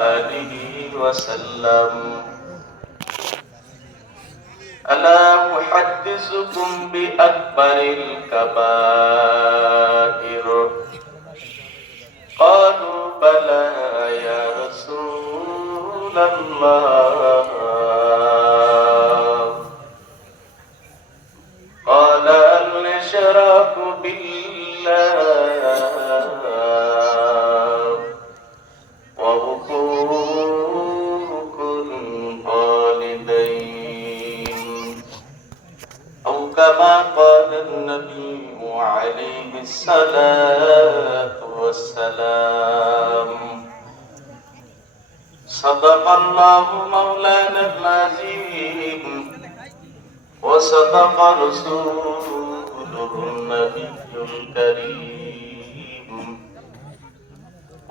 آله وسلم. ألا أحدثكم بأكبر الكبائر؟ قالوا بلى يا رسول الله. قال الإشراك بالله وحقوق الوالدين، أو كما قال النبي عليه الصلاة والسلام. صدق الله مولانا العظيم وصدق رسوله النبي الكريم،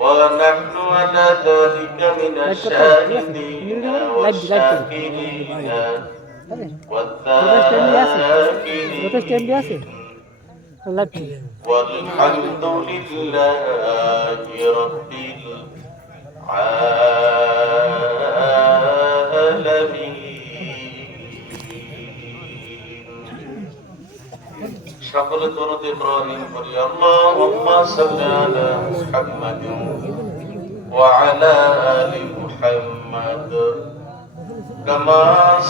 ونحن على ذلك من الشاهدين والشاكرين والذاكرين، والحمد لله رب العالمين. সকলে দরুদ ইব্রাহিম পড়ি। আল্লাহুম্মা সাল্লি আলা মুহাম্মাদ ওয়া আলা আলি মুহাম্মাদ কামা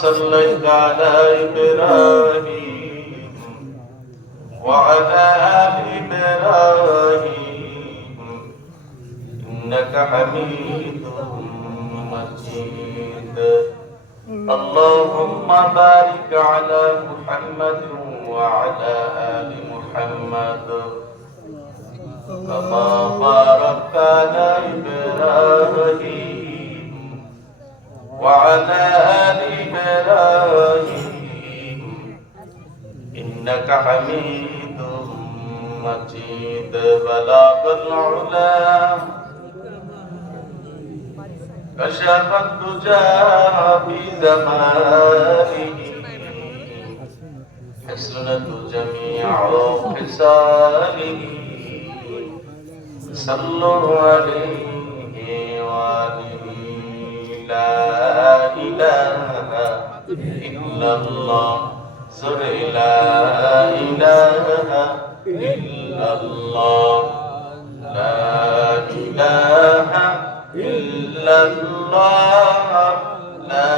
সাল্লাইতা আলা ইব্রাহিম ওয়া আলা আলি ইব্রাহিম ইন্নাকা হামিদুম মাজিদ। আল্লাহুম্মা বারিক আলা মুহাম্মাদ وعلى آل محمد كما باركت على إبراهيم وعلى آل إبراهيم إنك حميد مجيد. بلغ العلا كشف الدجى بزمانه حسنة جميع خصاله. صلوا عليه وآله. لا إله إلا الله. سر لا إله إلا الله. لا إله إلا الله. لا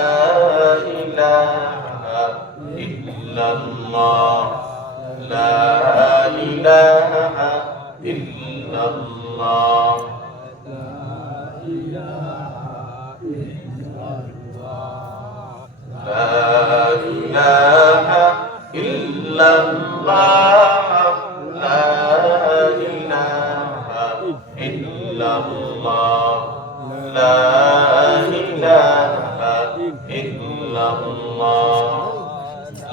إله إلا الله. لا إله إلا الله. لا إله إلا الله. لا إله إلا الله. لا إله إلا الله.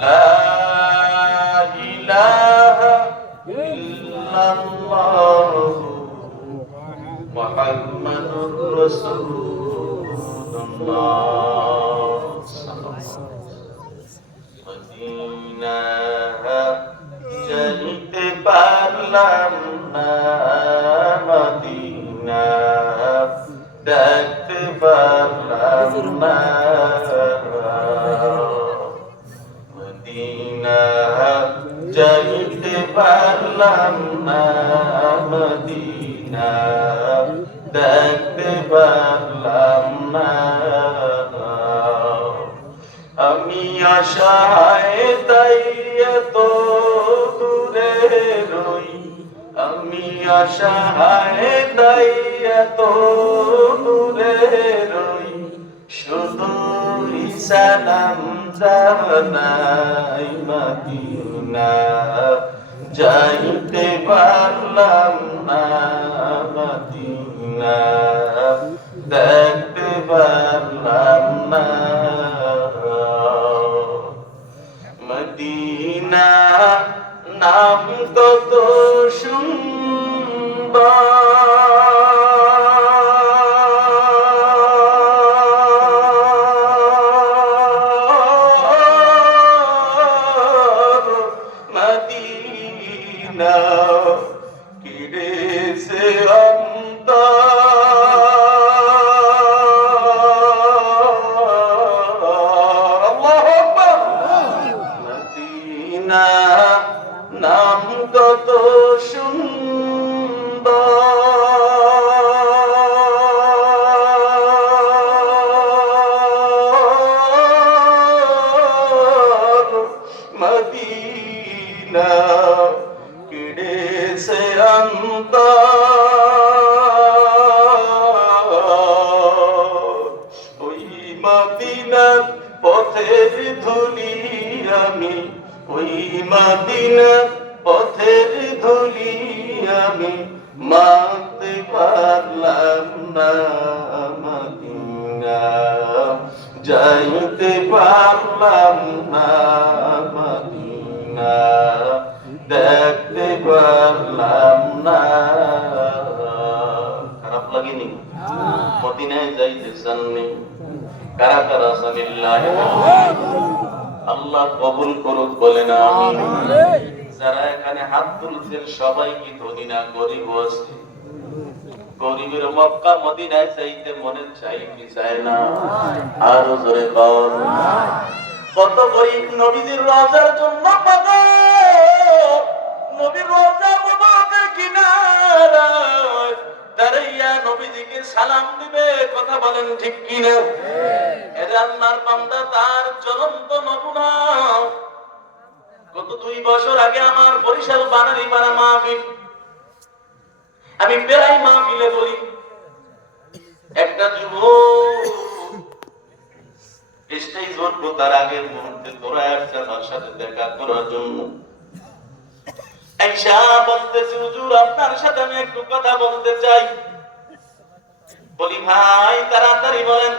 لا إله إلا الله محمد رسول الله. মদিনা যাইতে পারলাম না, মদিনা দেখতে পারলাম না, মদিনা যাইতে পারলাম না, মদিনা দেখতে পারলাম না। আমি অসহায় তাই এত দূরে রই, আমি অসহায় তাই এত দূরে রই, শুধু সালাম জানাই মদিনা যাইতে পারলাম না, মদিনা দেখতে পারলাম না। মদিনা নাম কত সুন্দর, মদিনা কিরে মদিনার পথের ধুলি আমি, ওই মদিনার পথের ধুলি আমি মানতে পারলাম না, মদিনা যাইতে পারলাম না, মদিনা দেখতে পারলাম না। খারাপ লাগেনি? মদিনায় যাইতে চাননি? কারা কারা সামিল্লাহ? আল্লাহ কবুল করুক, বলে না আমিন। যারা এখানে হাত তুলছেন সবাই কি ধনী না গরিব আছে? গরিবের মক্কা মদিনায় যাইতে মনে চাই কি চায় না? আরো জোরে বল। কত গরিব নবীজির রওজার জন্য পাগল, নবীর রওজা মুবারকের কিনারায় দাঁড়াইয়া নবীজিকে সালাম দিবে, কথা বলেন ঠিক কিনা? এর আল্লাহর বান্দা তার জ্বলন্ত নমুনা। গত 2 বছর আগে আমার বরিশাল বানারীপাড়া মাহফিল, আমি প্রায় মাহফিলে বলি, একটা যুবক স্টেজ উঠবো তার আগের মুহূর্তে তোরা আসছে আমার সাথে দেখা করার জন্য। আইসা বলতেছি, হুজুর আপনার সাথে আমি একটু কথা বলতে চাই। বলি ভাই তাড়াতাড়ি বলেন।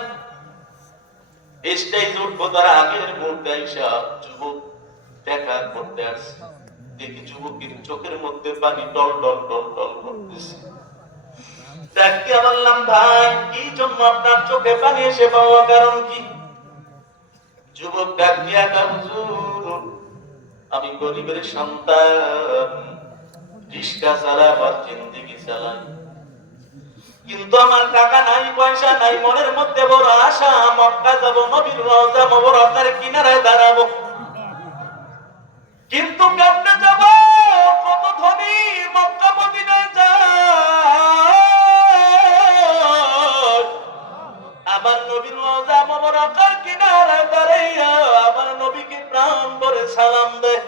স্টেজ উঠবো তার আগের মুহূর্তে আইসা যুবক দেখা করতে আসছে। দেখি যুবকের চোখের মধ্যে পানি টল টল টল টল করতেছে। ডাকিয়ে বললাম, ভাই কি জন্য আপনার চোখে পানি এসে পাওয়া, কারণ কি? যুবক ডাকিয়া, হুজুর আমি গরিবের সন্তান, রিস্কা চালা বা জিন্দেগি চালাই, কিন্তু আমার টাকা নাই, পয়সা নাই, মনের মধ্যে বড় আশা, মক্কা যাব, নবীর রওজা মুবারকের কিনারায় দাঁড়াবো, কিন্তু কেমনে যাব? কত ধনী মক্কা মদিনায় যায়, আমার নবীর রওজা মুবারকের কিনারায় দাঁড়াইয়া আমার নবীকে প্রাণ ভরে সালাম দেয়,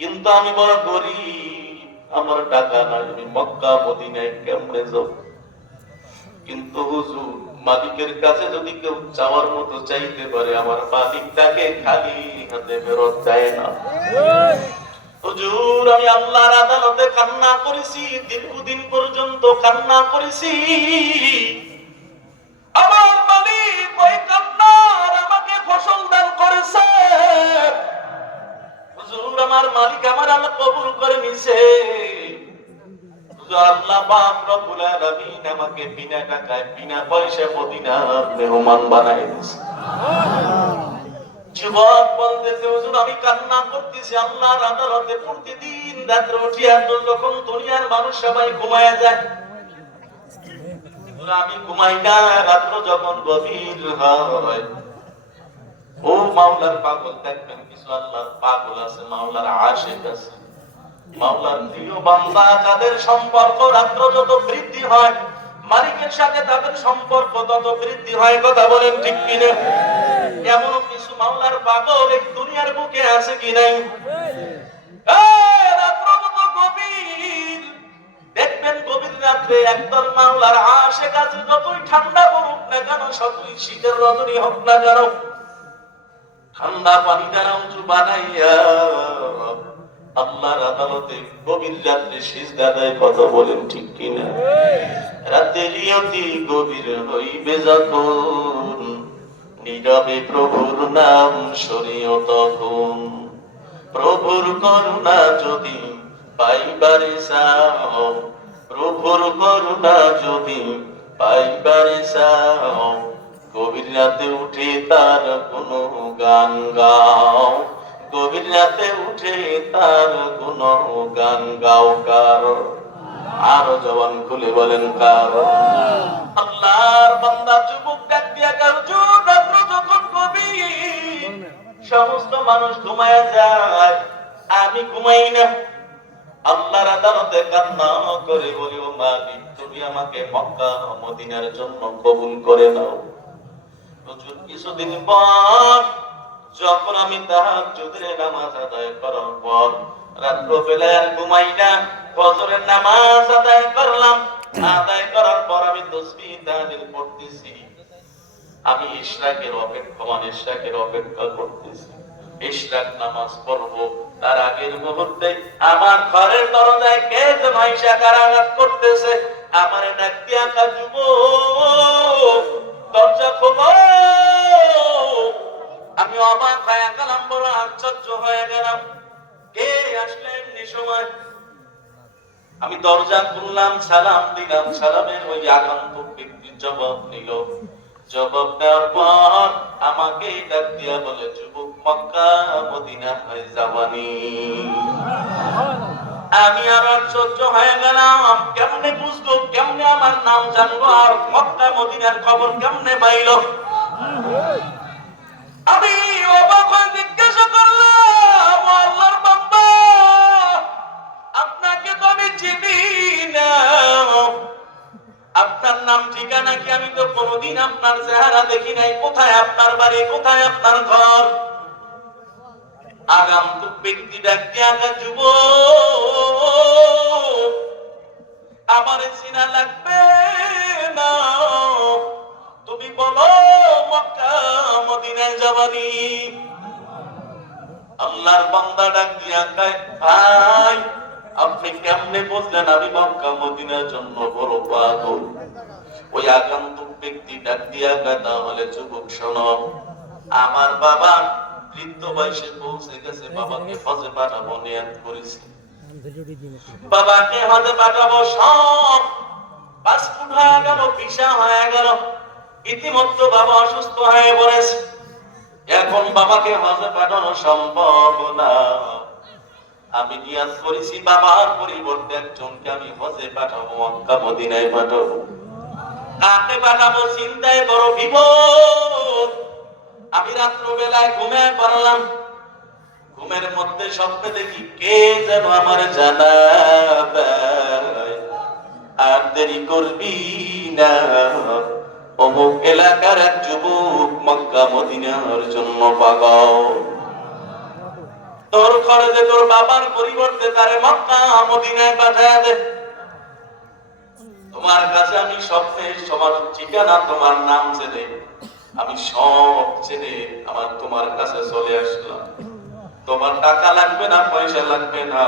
কিন্তু আমি বড় গরিব, আমার টাকা নাই, আমি মক্কা মদিনায় কেমনে যাব? কিন্তু হুজুর মালিকের কাছে যদি কেউ চাওয়ার মতো চাইতে পারে, আমার মালিক তাকে খালি হাতে ফেরত দেয় না। হুজুর আমি আল্লাহর আদালতে কান্না করেছি, দীর্ঘদিন পর্যন্ত কান্না করেছি, আমার মালিক ওই কান্নার আমাকে ফসল দান করেছে। হুজুর আমার মালিক আমার আল্লাহ কবুল করে নিছে। আল্লাহ পাক রব্বুল আলামিন আমাকে বিনা টাকায় বিনা পয়সায় মদিনার মেহমান বানায় দিয়েছে। যুবক বলতেছে, হুজুর আমি কান্না করতেছি আল্লাহর আদালতে, প্রতিদিন রাত্রে উঠিয়া যখন দুনিয়ার মানুষ সবাই ঘুমায় যায়, আমি ঘুমাই না, রাত্র যখন গভীর হয়, ও মাওলার পাগল দেখবেন, কিছু আল্লাহর পাগল আছে, মাওলার আশিক আছে, মাওলার প্রিয় বান্দা, যাদের সম্পর্ক রাত্র যত বৃদ্ধি হয় মালিকের সাথে তাদের সম্পর্ক তত বৃদ্ধি হয়, কথা বলেন ঠিক কিনা? এমন কিছু মাওলার পাগল এই দুনিয়ার বুকে আছে কি নাই? রাত্র যত গভীর দেখবেন, গভীর রাত্রে একদল মাওলার আশিক আছে, যতই ঠান্ডা পড়ুক না কেন, যতই শীতের রজনী হোক না কেন, ঠান্ডা পানি দ্বারা উঁচু বানাইয়া আল্লাহর আদালতে গভীর রাত্রে সিজদা দেয়, কথা বলেন ঠিক কিনা? রাতের অতি গভীর হইবে যখন, নীরবে প্রভুর নাম সরিও তখন, প্রভুর করুণা যদি পাইবারে চাও, প্রভুর করুণা যদি পাইবারে চাও, গভীর রাতে উঠে তার কোনো গান গাও, গভীর রাতে উঠে তার কোন গান গাও, কার? আরো জবান খুলে বলেন কার? আল্লাহর বান্দা যুবক ডাক দিয়া, হুজুর রাত্র যখন গভীর সমস্ত মানুষ ঘুমায় যায়, আমি ঘুমাই না, আল্লাহর আদালতে কান্না করে বলি, ও মালিক তুমি আমাকে মক্কা মদিনার জন্য কবুল করে নাও। হুজুর কিছুদিন পর যখন আমি তাহাজ্জুদের নামাজ আদায় করার পর রাত্র বেলায় আর ঘুমাই না, ফজরের নামাজ আদায় করলাম, আদায় করার পর আমি তাসবিহ তাহলিল পড়তেছি, আমি ইশরাকের অপেক্ষা করতেছি। ইশরাক নামাজ পড়বো, তার আগের মুহূর্তে আমার ঘরের দরজায় কে যেন আইসা কারাঘাত করতেছে। আমার ডাক দিয়া যুবক, দরজা খোলো। আমি অবাক হয়ে গেলাম, বড় আশ্চর্য হয়ে গেলাম, কে আসলে এমনি সময়? আমি দরজা খুললাম, সালাম দিলাম, সালামের ওই আগন্তুক ব্যক্তি জবাব নিল। জবাব দেওয়ার পর আমাকে ডাক দিয়া বলে, যুবক, মক্কা মদিনা হয়ে যাবানি। আমি আর আশ্চর্য হয়ে গেলাম, কেমনে বুঝলো, কেমনে আমার নাম জানলো, আর মক্কা মদিনার খবর কেমনে পাইল? আমি অবাক হয়ে জিজ্ঞাসা করলাম, আল্লাহর বান্দা, আপনাকে তো আমি চিনি না, আপনার নাম ঠিকানা কি? আমি তো কোনোদিন আপনার চেহারা দেখি নাই। কোথায় আপনার বাড়ি, কোথায় আপনার ঘর? আগন্তুক ব্যক্তি ডাক দিয়া, যুবক, আমার চিনা লাগবে না, তুমি বলো মক্কা মদিনায় যাবানি? আল্লাহর বান্দা ডাক দিয়া কয়, ভাই, আপনি কেমনে বুঝলেন আমি মক্কা মদিনার জন্য বড় পাগল? ওই আগন্তুক ব্যক্তি ডাক দিয়া কয়, তাহলে যুবক শোনো, আমার বাবা বৃদ্ধ বয়সে পৌঁছে গেছে, বাবাকে হজে পাঠাবো নিয়ত করেছি। বাবাকে হজে পাঠাবো, সব পাসপোর্ট হয়ে গেল, ভিসা হয়ে গেল, ইতিমধ্যে বাবা অসুস্থ হয়ে পড়েছে। এখন বাবাকে হজে পাঠানো সম্ভব না। আমি নিয়াত করেছি বাবার পরিবর্তে একজনকে আমি হজে পাঠাবো, মক্কা মদিনায় পাঠাবো। কাকে পাঠাবো চিন্তায় বড় বিপদ। আমি রাত্রবেলায় ঘুমিয়ে পড়লাম, ঘুমের মধ্যে স্বপ্নে দেখি কে যেন আমার জানাবে, আর দেরি করবি না, অমুক এলাকার এক যুবক মক্কা মদিনার জন্য পাগল। তোর খরচে তোর বাবার পরিবর্তে তারে মক্কা মদিনায় পাঠায় দে। তোমার কাছে আমি স্বপ্নে সবার ঠিকানা, তোমার নাম জেনে, আমি সব জেনে আমার তোমার কাছে চলে আসলাম। তোমার টাকা লাগবে না, পয়সা লাগবে না,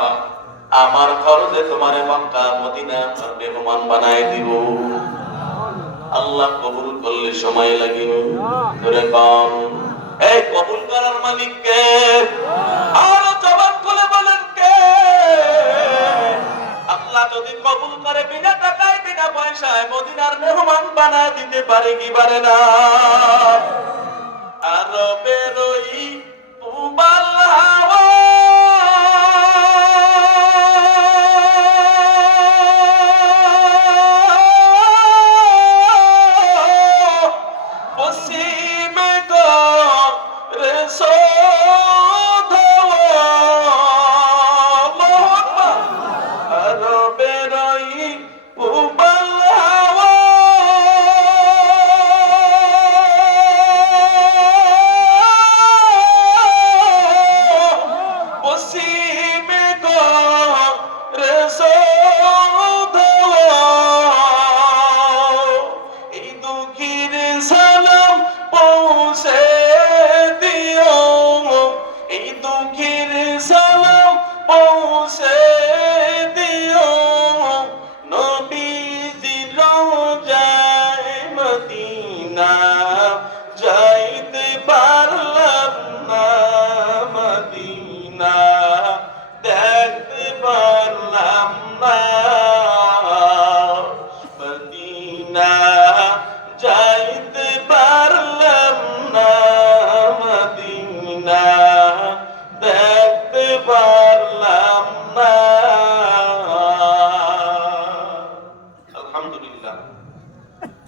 আমার খরচে তোমার মক্কা মদিনা মেহমান বানায় দিব। আল্লাহ কবুল করলে সময় লাগিব। ধরে কম, এই কবুল করার মালিক কে? আর জবান খুলে বলেন কে? আল্লাহ যদি কবুল করে বিনা টাকায় বিনা পয়সায় মদিনার মেহমান বানায় দিতে পারে কি পারে না? আরবের ওই উবাল হাওয়া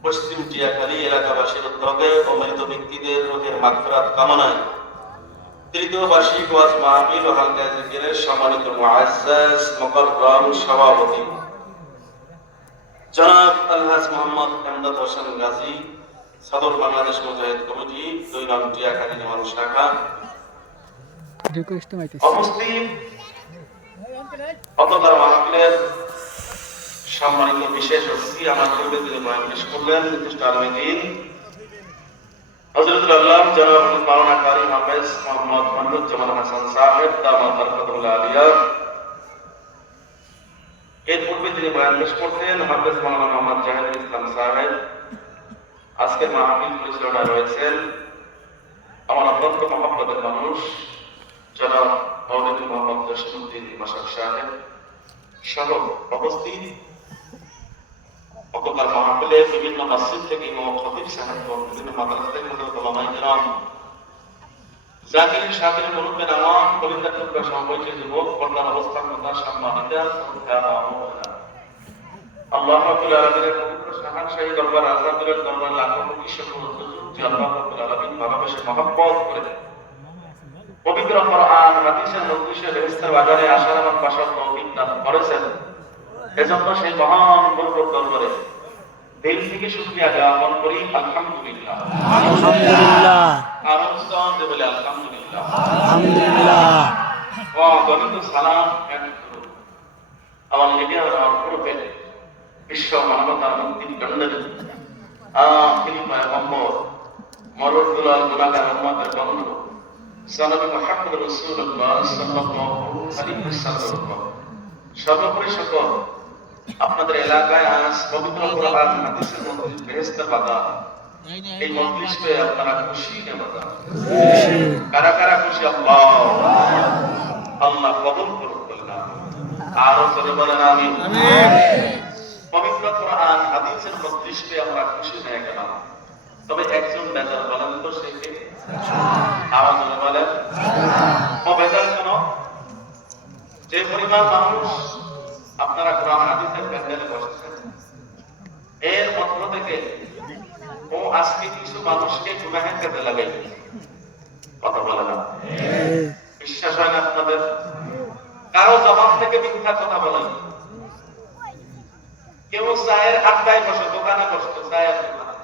পশ্চিম টিয়াখালী এলাকাবাসীর উদ্যোগে অমৃত ব্যক্তিদের রোগের মাগফিরাত কামনায় তৃতীয় বার্ষিক ওয়াজ মাহফিল ও হালকা জিকিরের সম্মানিত মুআজ্জাজ মুকাররম সভাপতি জনাব আলহাজ মোহাম্মদ এমদাদ হোসেন গাজী, সদর বাংলাদেশ মুজাহিদ কমিটি 2 নং টিয়াখালী নির্মাণ শাখা উপস্থিত অতদার মাহফিলের সম্মানিত বিশেষ অতিথি, আমার পূর্বে যিনি বয়ান পেশ করলেন নির্দিষ্ট আলমী দিন হযরতুল আল্লাহ জনাব মাওলানা কারি হাফেজ মোহাম্মদ মনিরুজ্জামান হাসান সাহেব দামাত বরকাতুল আলিয়া, এর পূর্বে তিনি বয়ান পেশ করতেন হাফেজ মাওলানা মোহাম্মদ জাহিদুল ইসলাম সাহেব। আজকের মাহফিল পরিচালনায় রয়েছেন আমার অত্যন্ত মহব্বতের মানুষ জনাব মৌলভী মোহাম্মদ জসিমউদ্দিন মাশাক সাহেব সহ উপস্থিত গতকাল মাহফিলে বিভিন্ন মসজিদ থেকে ইমাম খতিব সাহেব এবং বিভিন্ন মাদ্রাসা থেকে উলামায়ে কেরাম, জাকির শাকির মুরব্বির আওয়াম, কলিজা টুকরা সমবয়সী যুবক, পর্দার অবস্থানরত সম্মানিতা শ্রদ্ধা মামুনা, আল্লাহ রাব্বুল আলামিনের পবিত্র শাহানশাহী দরবার আযাদের দরবার লাখো কোটি শুকর সুজুদ যে আল্লাহ রাব্বুল আলামিন ভালোবেসে মহব্বত করে পবিত্র কোরআন হাদিসের মজলিসে ফেরেশতার বাজারে আসার এবং বসার তৌফিক দান করেছেন। এজন্য সেই মহান বরকত দরবারে দিল থেকে শুকরিয়া জ্ঞাপন করি। আলহামদুলিল্লাহ, আলহামদুলিল্লাহ, আরজদান বলে আলহামদুলিল্লাহ, আলহামদুলিল্লাহ। ওয়া দরুদ সালাম আমার লিডিয়ার আর প্রফেট বিশ্ব মানবতার মুক্তির জন্য আখিরি পয়গম্বর মরদুল গুনাহগার উম্মতের বন্ধু জনাব মুহাম্মদ রাসূলুল্লাহ সাল্লাল্লাহু আলাইহি ওয়াসাল্লাম। সর্বোপরি সকল আপনাদের এলাকায় আজ পবিত্র কোরআন হাদিসের মজলিস বেহেশতের বাগান, এই মজলিস পেয়ে আপনারা খুশি না বাবা? কারা কারা খুশি? আল্লাহ আল্লাহ কবুল করুন বলেন আরো জোরে বলেন আমিন। পবিত্র কোরআন হাদিসের মজলিস পেয়ে আমরা খুশি হয়ে গেলাম, তবে একজন বেজার বলেন তো সে কে? আওয়াজ জোরে বলেন। ও বেজার কেন? যে পরিমাণ মানুষ আপনারা কোরআন হাদিসের প্যান্ডেলে বসেছেন, এর মধ্য থেকে ও আজকে কিছু মানুষকে গুনাহের কাজে লাগাইবে। কথা বলে না, বিশ্বাস হয় না আপনাদের? কারো জবান থেকে মিথ্যা কথা বলেন। কেউ চায়ের আড্ডায় বসে, দোকানে বসতো, চায়ের দোকানে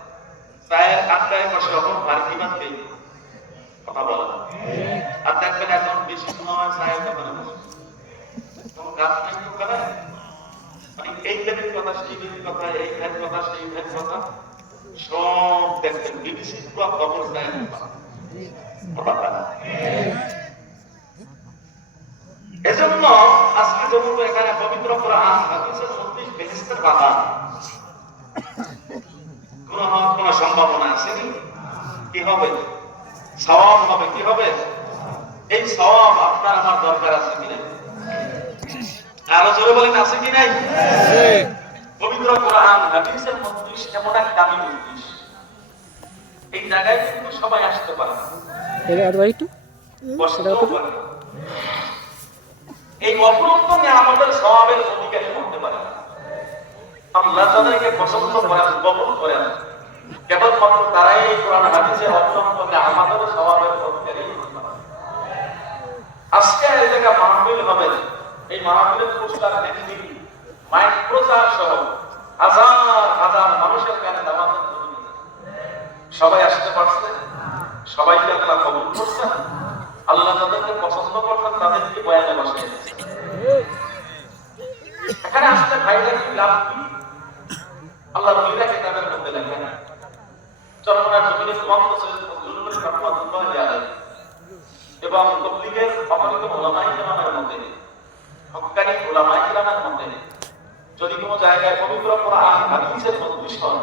চায়ের আড্ডায় বসে এখন ফার্কিমান দেই, কথা বলে না। আর দেখবেন এখন বেশি সময় চায়ের দোকানে বসে এই লেভেল কথা, সেই লেভেল কথা, এই ভেদ কথা, সেই ভেদ কথা সব দেখবেন বিবিসি পুরো খবর চায়। এজন্য আজকে যেমন এখানে পবিত্র কোরআন হাদিসের মজলিস বেহেশতের বাগান, কোন সম্ভাবনা আছে কি হবে? সওয়াব হবে। কি হবে? এই সওয়াব আপনার আমার দরকার আছে কিনা? আরো জোরে বলেন আছে কি নাই? পবিত্র কোরআন হাদিসের মজলিস এমন এক দামি মজলিস, এই জায়গায় কিন্তু সবাই আসতে পারে না, বসতেও পারে না। এই অপরন্ত নিয়ামতের সওয়াবের অধিকারী হতে পারে না। আল্লাহ তাদেরকে পছন্দ করেন, কবুল করেন, কেবলমাত্র তারাই এই কোরআন হাদিসে অত্যন্ত নিয়ামতের সওয়াবের অধিকারী হতে পারে। আজকে এই জায়গা মাহফিল হবে, এই মাহফিলের পোস্টার দেখবি মাইক প্রচার সহ হাজার হাজার মানুষের কানে দাওয়াতের জন্য সবাই আসতে পারছে, সবাইকে আল্লাহ কবুল করছেন। আল্লাহ যাদেরকে পছন্দ করছেন তাদেরকে বয়ানে বসে এখানে আসলে ভাইরা কি লাভ কি? আল্লাহ নবীরা কিতাবের মধ্যে লেখেন চরমনার জমিনে মুহাম্মদ সাল্লাল্লাহু আলাইহি এবং তাবলীগের অগণিত উলামায়ে কেরামের মধ্যে, হক্কানি উলামায়ে কেরামের মধ্যে যদি কোনো জায়গায় পবিত্র কোরআন হাদিসের মজলিস হয়,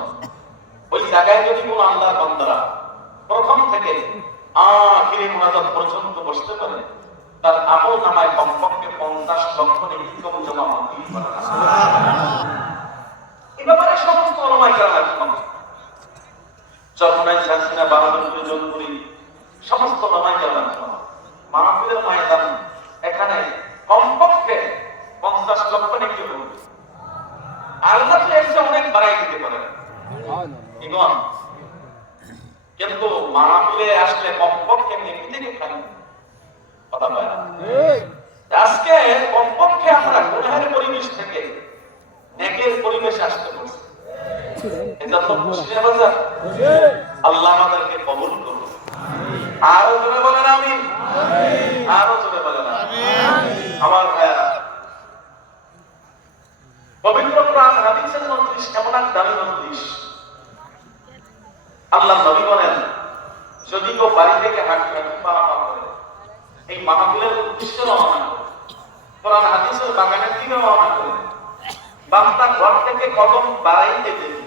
ওই জায়গায় যদি কোনো আল্লাহর বান্দারা প্রথম থেকে আখিরে মুনাজাত পর্যন্ত বসতে পারে, তার আমল নামায় কমপক্ষে 50 লক্ষ ইনকাম জমা হতে পারে। এই ব্যাপারে সমস্ত উলামায়ে কেরাম চরমনাই সালসিনা বাহাদুরপুর জনপুরি সমস্ত উলামায়ে কেরাম মাহফিলের ময়দান এখানে কমপক্ষে 50 লক্ষ নেকি হবে। আল্লাহ তো এসে অনেক বাড়াই দিতে পারে, কিন্তু মাহফিলে আসলে কমপক্ষে নেকি থেকে খালি কথা পায় না। আজকে কমপক্ষে আমরা গুনাহের পরিবেশ থেকে নেকের পরিবেশে আসতে পারছি। এজন্য মুসলিম বাজার আল্লাহ আমাদেরকে কবুল করুন। আরো জোরে বলেন আমিন, আরো জোরে বলেন আমিন। আমার ভাইরা, পবিত্র কোরআন হাদিসের মজলিস এমন এক দামি মজলিস, আল্লাহ নবী বলেন যদি কেউ বাড়ি থেকে হাঁটি হাঁটি পা পা করে এই মাহফিলের উদ্দেশ্যে রওনা করে, কোরআন হাদিসের বাগানের দিকে রওনা করে, বান্দা ঘর থেকে কদম বাড়াইতে দেবে,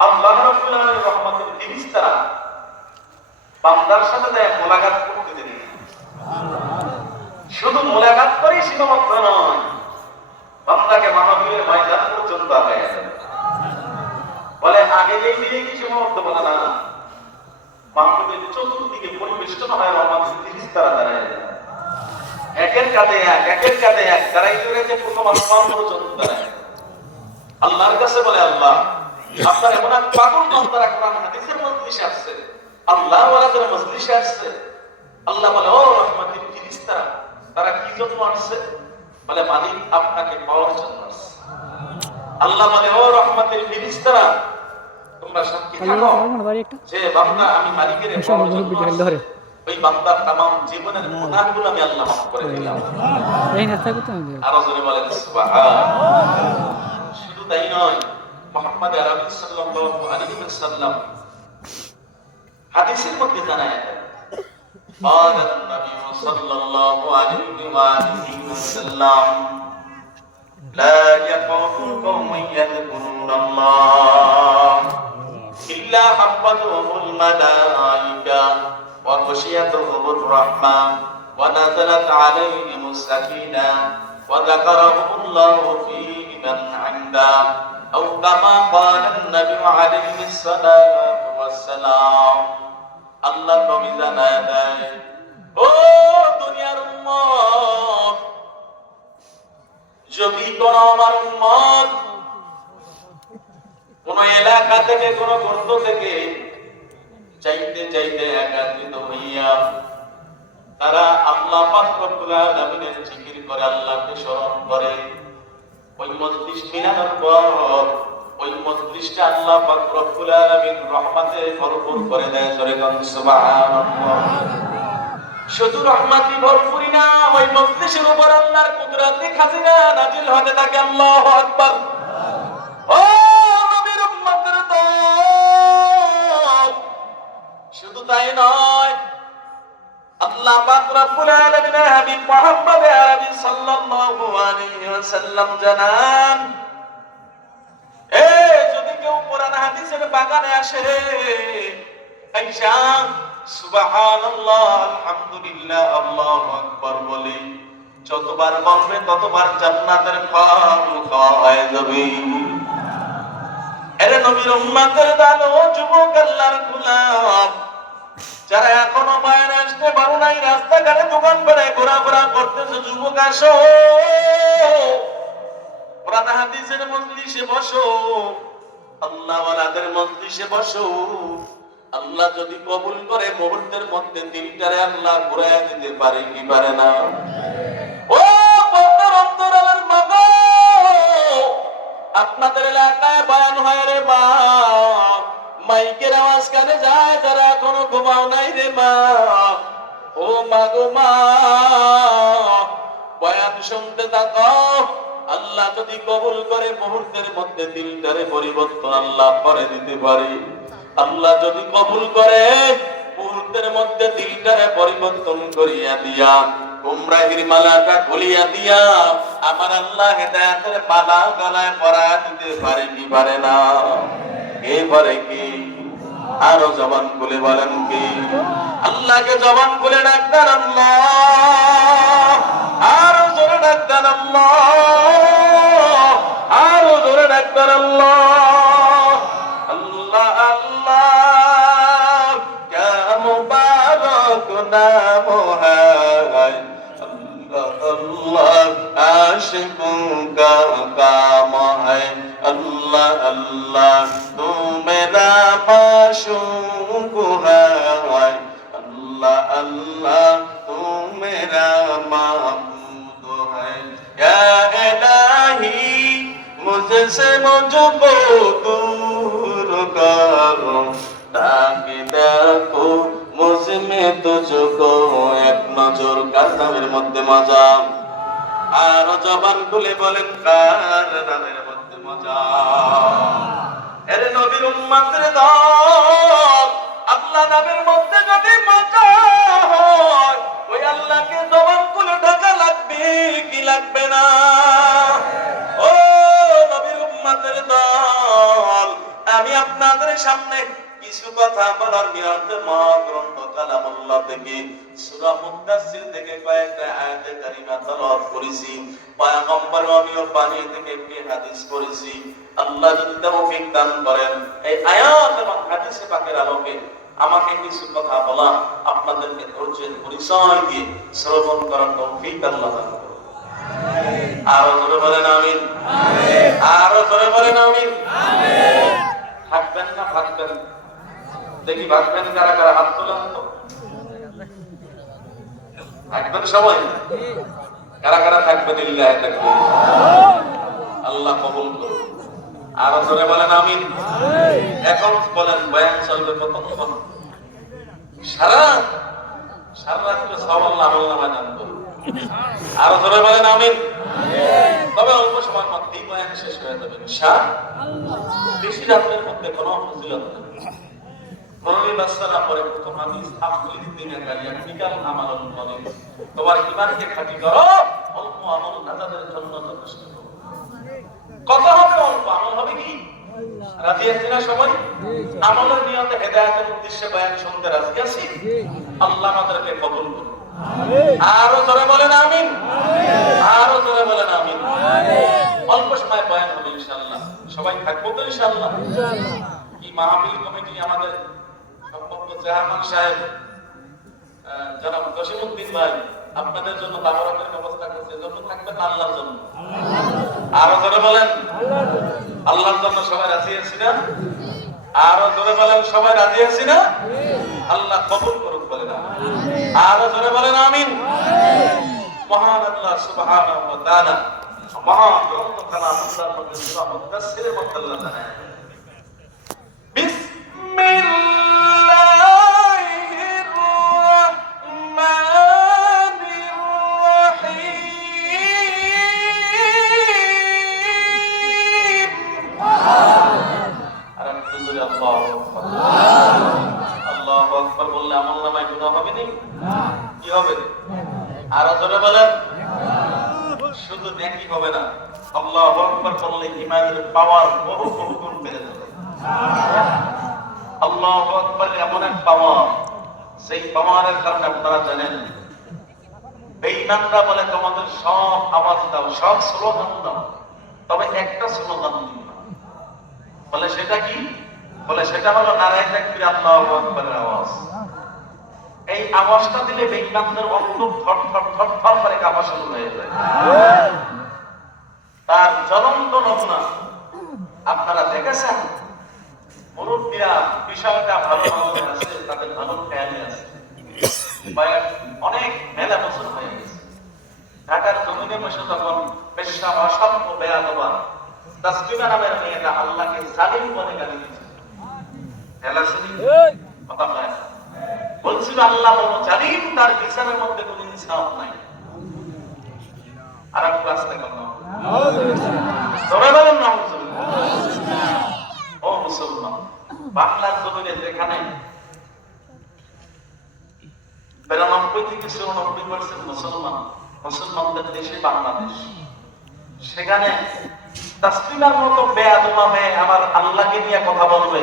আল্লাহ রাব্বুল আলামিনের রহমতের ফেরেশতারা বান্দার সাথে মোলাকাত করতে দেবে। শুধু মোলাকাত করেই সীমাবদ্ধ নয়, বান্দাকে মাহফিলের ময়দান পর্যন্ত আগায় যাবে। বলে আগে যেই দিয়ে কি সীমাবদ্ধ বলে না, মাহফিলের চতুর্দিকে পরিবেষ্টন হয় রহমতের ফেরেশতারা দাঁড়ায় যায়। একের কাঁধে এক, একের কাঁধে এক, দাঁড়াইতে রয়েছে প্রথম আসমান পর্যন্ত দাঁড়ায়। আল্লাহর কাছে বলে, আল্লাহ আপনার এমন এক পাগল বান্দারা কোরআন হাদিসের মজলিসে আসছে, আল্লাহ ওয়ালাদের মজলিসে আসছে। আল্লাহ বলে, ও রহমতের ফেরেশতারা, তারা কি জন্য আসছে? বলে, মালিক আপনাকে পাওয়ার জন্য আসছে। আল্লাহ বলে, ও রহমতের ফেরেশতারা, তোমরা সাক্ষী থাকো যে বান্দা আমি মালিকের পাওয়ার জন্য আসছে। ওই বান্দার তামাম জীবনের গুনাহগুলো আমি আল্লাহ মাফ করে দিলাম। আরো জোরে বলেন সুবহানাল্লাহ। শুধু তাই নয়, মুহাম্মদ আরবি সাল্লাল্লাহু আলাইহি ওয়াসাল্লাম হাদিসের মধ্যে জানায়, قال النبي صلى الله عليه وآله وسلم لا يقوم قوم يذكرون الله إلا حفتهم الملائكة وغشيتهم الرحمة ونزلت عليهم السكينة وذكرهم الله في من عنده أو كما قال النبي عليه الصلاة والسلام। আল্লাহ নবী জানায় দেয়, ও দুনিয়ার উম্মত, যদি কোন আমার উম্মত কোন এলাকা থেকে কোন গর্ত থেকে চাইতে চাইতে একত্রিত হইয়া তারা আল্লাহ পাক রব্বুল আলামিনের জিকির করে, আল্লাহকে স্মরণ করে, ওই মজলিস মিলানোর পর ওই মজলিসটা আল্লাহ পাক রব্বুল আলামিন রহমতে ভরপুর করে দেয়। জোরে গান সুবহানাল্লাহ। শুধু রহমতই ভরপুরই না, ওই মজলিসের উপর আল্লাহর কুদরতি খাজিনা নাজিল হতে থাকে। আল্লাহু আকবার। ও নবীর উম্মতের দল, শুধু তাই নয়, আল্লাহ পাক রব্বুল আলামিনের হাবিব মুহাম্মদ আরবি সাল্লাল্লাহু আলাইহি ওয়াসাল্লাম জানান, যদি কেউ কোরআন হাদিসের বাগানে আসে, আইসা সুবহানাল্লাহ আলহামদুলিল্লাহ আল্লাহু আকবার বলে যতবার বলবে ততবার জান্নাতের ফল খাওয়া হয়ে যাবে। এর নবীর উম্মতের দল, ও যুবক আল্লাহর গোলাম, যারা এখনো বাইরে আসতে পারো নাই, রাস্তাঘাটে দোকান করে ঘোরাফেরা করতেছে, যুবক আসো, কোরআন হাদিসের মজলিসে বসো, আল্লাহ ওয়ালাদের মজলিসে বসো। আল্লাহ যদি কবুল করে মুহূর্তের মধ্যে দিলটারে আল্লাহ ঘুরাইয়া দিতে পারে কি পারে না? ও বন্দর অন্তরালের মাগো, আপনাদের এলাকায় বয়ান হয় রে মা, মাইকের আওয়াজ কানে যায়, যারা এখনো ঘুমাও নাই রে মা, ও মাগো মা, বয়ান শুনতে থাকো। আল্লাহ যদি কবুল করে মুহূর্তের মধ্যে দিলটারে পরিবর্তন আল্লাহ করে দিতে পারে। আল্লাহ যদি কবুল করে মুহূর্তের মধ্যে দিলটারে পরিবর্তন করিয়া দিয়া গুমরাহির মালাটা খুলিয়া দিয়া আমার আল্লাহ হেদায়েতের মালা গলায় পরা দিতে পারে কি পারে না? কে পারে কি? আরো জবান খুলে বলেন কি? আল্লাহকে জবান খুলে ডাকতেন আল্লাহ, আরো জোরে ডাকতেন আল্লাহ, আরো জোরে ডাকতেন আল্লাহ। আল্লাহ আল্লাহ ক্যা মুবারক নাম হ্যায়, আল্লাহ আল্লাহ আশিকোं का काम है, अल्लाह अल्लाह तू मेरा माशूक है, अल्लाह अल्लाह तू मेरा महबूब है। या इलाही मुझसे मुझको दूर करो, ताकि देखो मुझ में तुझको एक नजर। কার নামের মধ্যে মজা? আরো জবান খুলে বলেন কার নামের মধ্যে মজা? এর নবীর উম্মতের দল, আল্লাহ নামের মধ্যে যদি মজা হয়, ওই আল্লাহকে জবান খুলে ঢাকা লাগবে কি লাগবে না? ও নবীর উম্মতের দল, আমি আপনাদের সামনে কিছু কথা বলার নিয়তে মহাগ্রন্থ কালামুল্লাহ থেকে সূরা মুদাসসির থেকে কয়েকটা আয়াতে কারিমা তেলাওয়াত করেছি। পয়গম্বর আমিও পানি থেকে একটি হাদিস পড়েছি। আল্লাহ যদি তৌফিক দান করেন, এই আয়াত এবং হাদিসে পাকের আলোকে আমাকে কিছু কথা বলা, আপনাদেরকে ধৈর্যের পরিচয় দিয়ে শ্রবণ করার তৌফিক আল্লাহ দান করুন। আরো জোরে বলেন আমিন। আরো জোরে বলেন আমিন। থাকবেন না ভাগবেন? দেখি ভাগবেন কারা কারা, হাত তোলেন তো। থাকবেন সবাই? কারা কারা থাকবেন? লিল্লাহি তাকবীর। আল্লাহ কবুল করুন। আরো জোরে বলেন আমিন। এখন বলেন বয়ান চলবে কতক্ষণ? সারা রাত তো সওয়াল আমল নামা দান করুন। আরো জোরে বলেন আমিন। তবে অল্প সময়ের মধ্যেই বয়ান শেষ হয়ে যাবে ইনশাআল্লাহ। বেশি রাতের মধ্যে কোনো ফজিলত নেই। মরণী বাসনা পরে প্রথম হাদিস আফলিস দিনে গালিয়া বিকাল আমাল বলে, তোমার ঈমানকে খাঁটি করো, অল্প আমল নাজাতের জন্য যথেষ্ট। কত হবে? অল্প আমল হবে কি? রাজি আছি না সবাই? আমলের নিয়তে হেদায়েতের উদ্দেশ্যে বয়ান শুনতে রাজি আছি? আল্লাহ আমাদেরকে কবুল করুন। আরো জোরে বলেন আমিন। আরো জোরে বলেন আমিন। অল্প সময় বয়ান হবে ইনশাআল্লাহ। সবাই থাকবো তো ইনশাআল্লাহ? কি মাহফিল কমিটি আমাদের সম্মানিত চেয়ারম্যান সাহেব জনাব জসিমউদ্দিন ভাই আপনাদের জন্য তাবারকের ব্যবস্থা করছে, জন্য থাকবেন আল্লাহর জন্য। আরো জোরে বলেন আল্লাহর জন্য। সবাই রাজি আছি না? আরো জোরে বলেন সবাই রাজি আছি না? আল্লাহ কবুল করুক বলেন আমিন। আরো জোরে বলেন আমিন। মহান আল্লাহ সুবহানাহু ওয়া তাআলা মহান গ্রন্থ কালামুল্লাহর মধ্যে সূরা মুদাসসিরের মধ্যে আল্লাহ জানায়, বিসমিল্লাহির রাহমানির রাহিম। আর একটু জোরে আল্লাহু আকবার। আল্লাহু আকবার বললে আমল নামায় গুনাহ হবে না? কি হবে? আরো জোরে বলেন। শুধু নেকি হবে না, আল্লাহু আকবার বললে ঈমানের পাওয়ার বহু বহু গুণ বেড়ে যাবে। আল্লাহু আকবার এমন এক পাওয়ার, সেই পাওয়ারের কারণে আপনারা জানেন বেঈমানরা বলে তোমাদের সব আওয়াজ দাও, সব স্লোগান দাও, তবে একটা স্লোগান দিও না। বলে সেটা কি? বলে সেটা হলো নারায়ে তাকবীর আল্লাহু আকবারের আওয়াজ। এই আওয়াজটা দিলে বেঈমানদের অন্তর থর থর থর থর করে কাঁপা শুরু হয়ে যায়। তার জ্বলন্ত নমুনা আপনারা দেখেছেন। মুরব্বীরা বিষয়টা ভালো ভালো আছে, তাদের ভালো খেয়ালে আছে। অনেক মেলা বছর হয়ে গেছে। ঢাকার জমিনে বসে তখন বেশ্যা অসভ্য বেয়াদবা তাসলিমা নামের মেয়েটা আল্লাহকে জালিম বলে গালি দিয়েছে। কথা বলে বলছিল আল্লাহ বলো জালিম, তার বিচারের মধ্যে কোনো ইনসাফ নাই। আর একটু আসতে কেন ধরে বলেন না। ও মুসলমান, বাংলার জমিনে যেখানে ৯২ থেকে ৯৪% মুসলমান, মুসলমানদের দেশে বাংলাদেশ, সেখানে তাসলিমার মতো বেয়াদবা মেয়ে আমার আল্লাহকে নিয়ে কথা বলবে,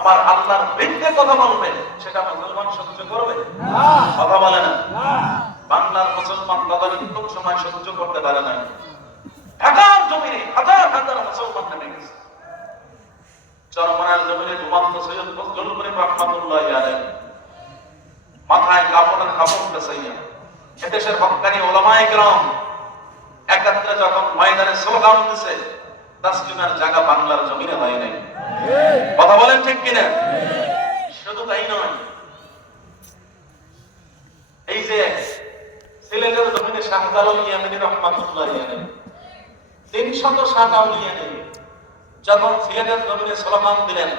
আমার আল্লাহর বিরুদ্ধে কথা বলবে, সেটা মুসলমান সহ্য করবে? কথা বলে না। বাংলার মুসলমান তদানীন্তন সময় সহ্য করতে পারে না। ঢাকার জমিনে হাজার হাজার মুসলমান নেমে গেছে। চরমনার জমিনে ঘুমান্ত সৈয়দ ফজলুল করিম রাহমাতুল্লাহি আলাইহি মাথায় কাপড়ের কাপড় পেছাইয়া এদেশের হক্কানি উলামায়ে কেরাম একত্রে যখন ময়দানে স্লোগান দিছে, তাসলিমার জায়গা বাংলার জমিনে হয় নাই। কথা বলেন ঠিক কিনা? শুধু তাই নয়, এই যে সিলেটের জমিনে শাহজালাল ইয়ামানী রাহমাতুল্লাহি আলাইহি ৩০০ শাহ আউলিয়া নিয়ে যখন সিলেটের জমিনে স্লোগান দিলেন,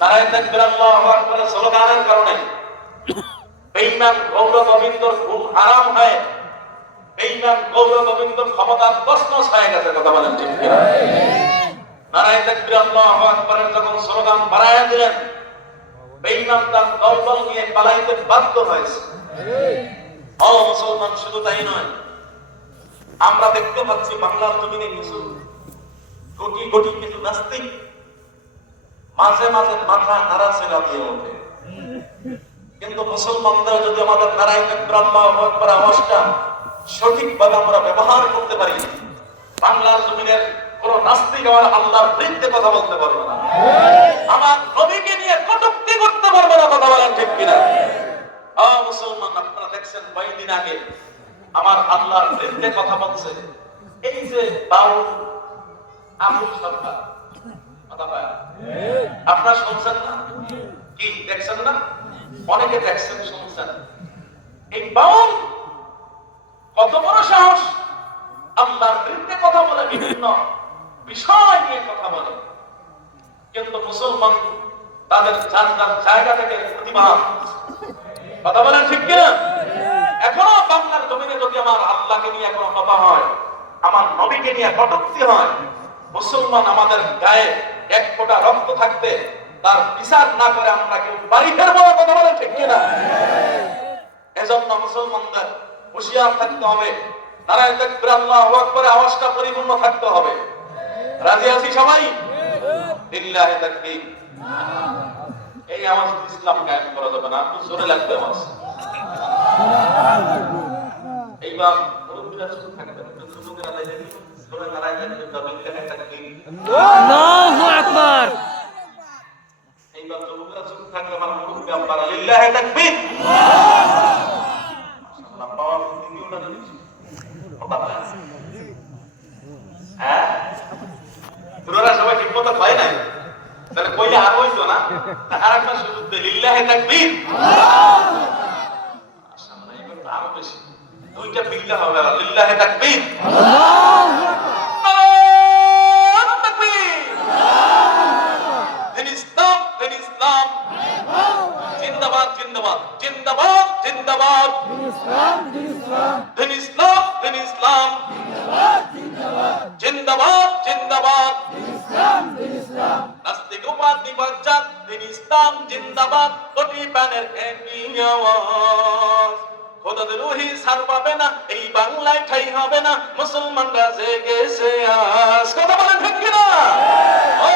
নারায়ে তাকবীর আল্লাহু আকবার স্লোগানের কারণে বেঈমান গৌর গোবিন্দর ঘুম হারাম হয়, বেঈমান গৌর গোবিন্দর ক্ষমতার তছনছ হয়ে গেছে। কথা বলেন ঠিক কিনা? নারায়ে তাকবীর আল্লাহু আকবারের যখন স্লোগান বাড়ায়া দিলেন, বেঈমানরা দলবল নিয়ে পালাইতে বাধ্য হয়েছে। ও মুসলমান, শুধু তাই নয়, আমরা দেখতে পাচ্ছি বাংলার জমিনে কিছু কোটি কোটি কিছু নাস্তিক মাঝে মাঝে মাথা নাড়াচাড়া দিয়ে ওঠে। কিন্তু মুসলমানরা যদি আমাদের নারায়ণ আল্লাহু আকবার আওয়াজটা সঠিকভাবে আমরা ব্যবহার করতে পারি, বাংলার জমিনের কোন নাস্তিক আমার আল্লাহর বিরুদ্ধে কথা বলতে পারবে না, আমার নবীকে নিয়ে কটূক্তি করতে পারবে না। কথা বলেন ঠিক কিনা? মুসলমান, আপনারা দেখছেন কয়েকদিন আগে আমার আল্লাহর বিরুদ্ধে কথা বলছে এই যে বাউল আবুল সরকার, কথা বলেন, আপনারা শুনছেন না? কি দেখছেন না? অনেকে দেখছেন, শুনছেন। এই বাউল কত বড় সাহস, আল্লাহর বিরুদ্ধে কথা বলে, বিভিন্ন বিষয় নিয়ে কথা বলে। কিন্তু মুসলমান তাদের জায়গা থেকে প্রতিবাদ, কথা বলেন ঠিক কিনা? এখনো বাংলার জমিনে যদি আমার আল্লাহকে নিয়ে কোনো কথা হয়, আমার নবীকে নিয়ে কটূক্তি হয়, মুসলমান আমাদের গায়ে এক ফোঁটা রক্ত থাকতে তার বিচার না করে আমরা কেউ বাড়ি ফেরবো না। কথা বলেন ঠিক কিনা? এজন্য মুসলমানদের হুঁশিয়ার থাকতে হবে, নারায়ে তাকবীর আল্লাহু আকবার আওয়াজটা পরিপূর্ণ থাকতে হবে। রাজি আছি সবাই? লিল্লাহি তাকবীর। এই আওয়াজ ইসলাম কায়েম করা যাবে না, একটু জোরে লাগবে আওয়াজ। এইবার মুরব্বিরা শুধু থাকবে, যুবকেরা লাইনে জোরে নারায়ে তাকবীর। আল্লাহু আকবার। এইবার যুবকেরা শুধু থাকবে, আমার মুরব্বি আপনারা লিল্লাহি তাকবীর। মাশাআল্লাহ, পাওয়ার দ্বিতীয়টা জিনিস হ্যাঁ, পুরোরা সবাই ঠিক মতো হয় নাই, তাহলে কইলে আর হইতো না। আর একটা সুযোগ দে, লিল্লাহি তাকবীর। মাশাআল্লাহ, এবার তো আরো বেশি, দুইটা বিল্লাহ হবে, লিল্লাহি তাকবীর। জিন্দাবাদ জিন্দাবাদ জিন্দাবাদ জিন্দাবাদ, দিন ইসলাম দিন ইসলাম, জিন্দাবাদ জিন্দাবাদ, নাস্তিক উপাধি বাচ্চাত, দিন ইসলাম জিন্দাবাদ, কোটি প্রাণের একই আওয়াজ। খোদাদের রুহি ছাড় পাবে না, এই বাংলায় ঠাই হবে না, মুসলমানরা জেগেছে আজ। কথা বলেন ঠিক কিনা? ও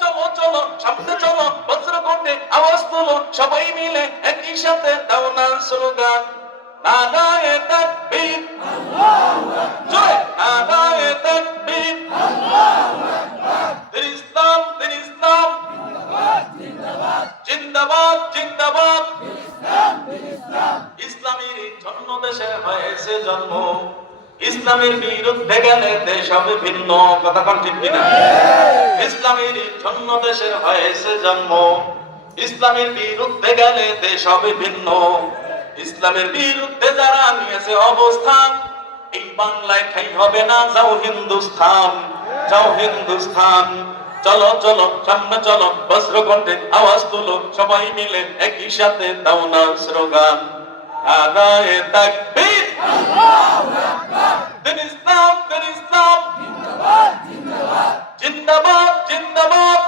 চলো চলো সামনে চলো, বজ্রকণ্ঠে আওয়াজ তোলো, সবাই মিলে একই সাথে দাও না স্লোগান, নারায়ে তাকবীর, জোরে নারায়ে তাকবীর, দিন ইসলাম দিন ইসলাম, জিন্দাবাদ জিন্দাবাদ, ইসলামের জন্য দেশে হয়েছে জন্ম, ইসলামের বিরুদ্ধে গেলে দেশ হবে ভিন্ন। কথা কোন ঠিক কিনা? ইসলামের জন্য দেশের হয়েছে জন্ম, ইসলামের বিরুদ্ধে গেলে দেশ হবে ভিন্ন। ইসলামের বিরুদ্ধে যারা নিয়েছে অবস্থান, এই বাংলায় ঠাই হবে না, যাও হিন্দুস্তান, যাও হিন্দুস্তান। চলো চলো সামনে চলো, বজ্রকণ্ঠে আওয়াজ তুলো, সবাই মিলে একই সাথে দাও না স্লোগান, নারায়ে তাকবীর, দিন ইসলাম দিন ইসলাম, জিন্দাবাদ জিন্দাবাদ।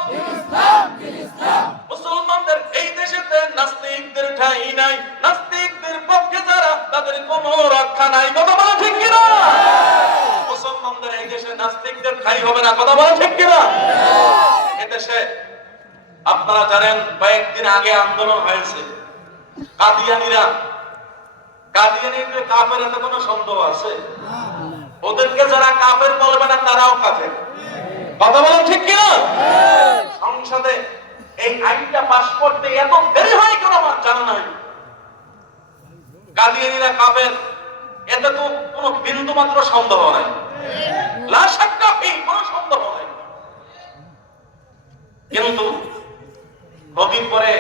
মুসলমানদের এই দেশেতে নাস্তিকদের ঠাঁই নাই, নাস্তিকদের পক্ষে যারা তাদের কোনো রক্ষা নাই। কথা বলা ঠিক কিনা? মুসলমানদের এই দেশে নাস্তিকদের ঠাঁই হবে না। কথা বলা ঠিক কিনা? এদেশে আপনারা জানেন কয়েকদিন আগে আন্দোলন হয়েছে, কাদিয়ানীরা, কাদিয়ানীদের কাফের, এতে কোনো সন্দেহ আছে? ওদেরকে যারা কাফের বলবে না তারাও কাফের। কথা বলেন ঠিক কিনা? সংসদে এই আইনটা পাস করতে এত দেরি হয় কেন আমার জানা নাই। কাদিয়ানীরা কাফের, এতে তো কোনো বিন্দু মাত্র সন্দেহ নাই, লা শাক্কা ফি, কোনো সন্দেহ নাই। কিন্তু নবীর পরে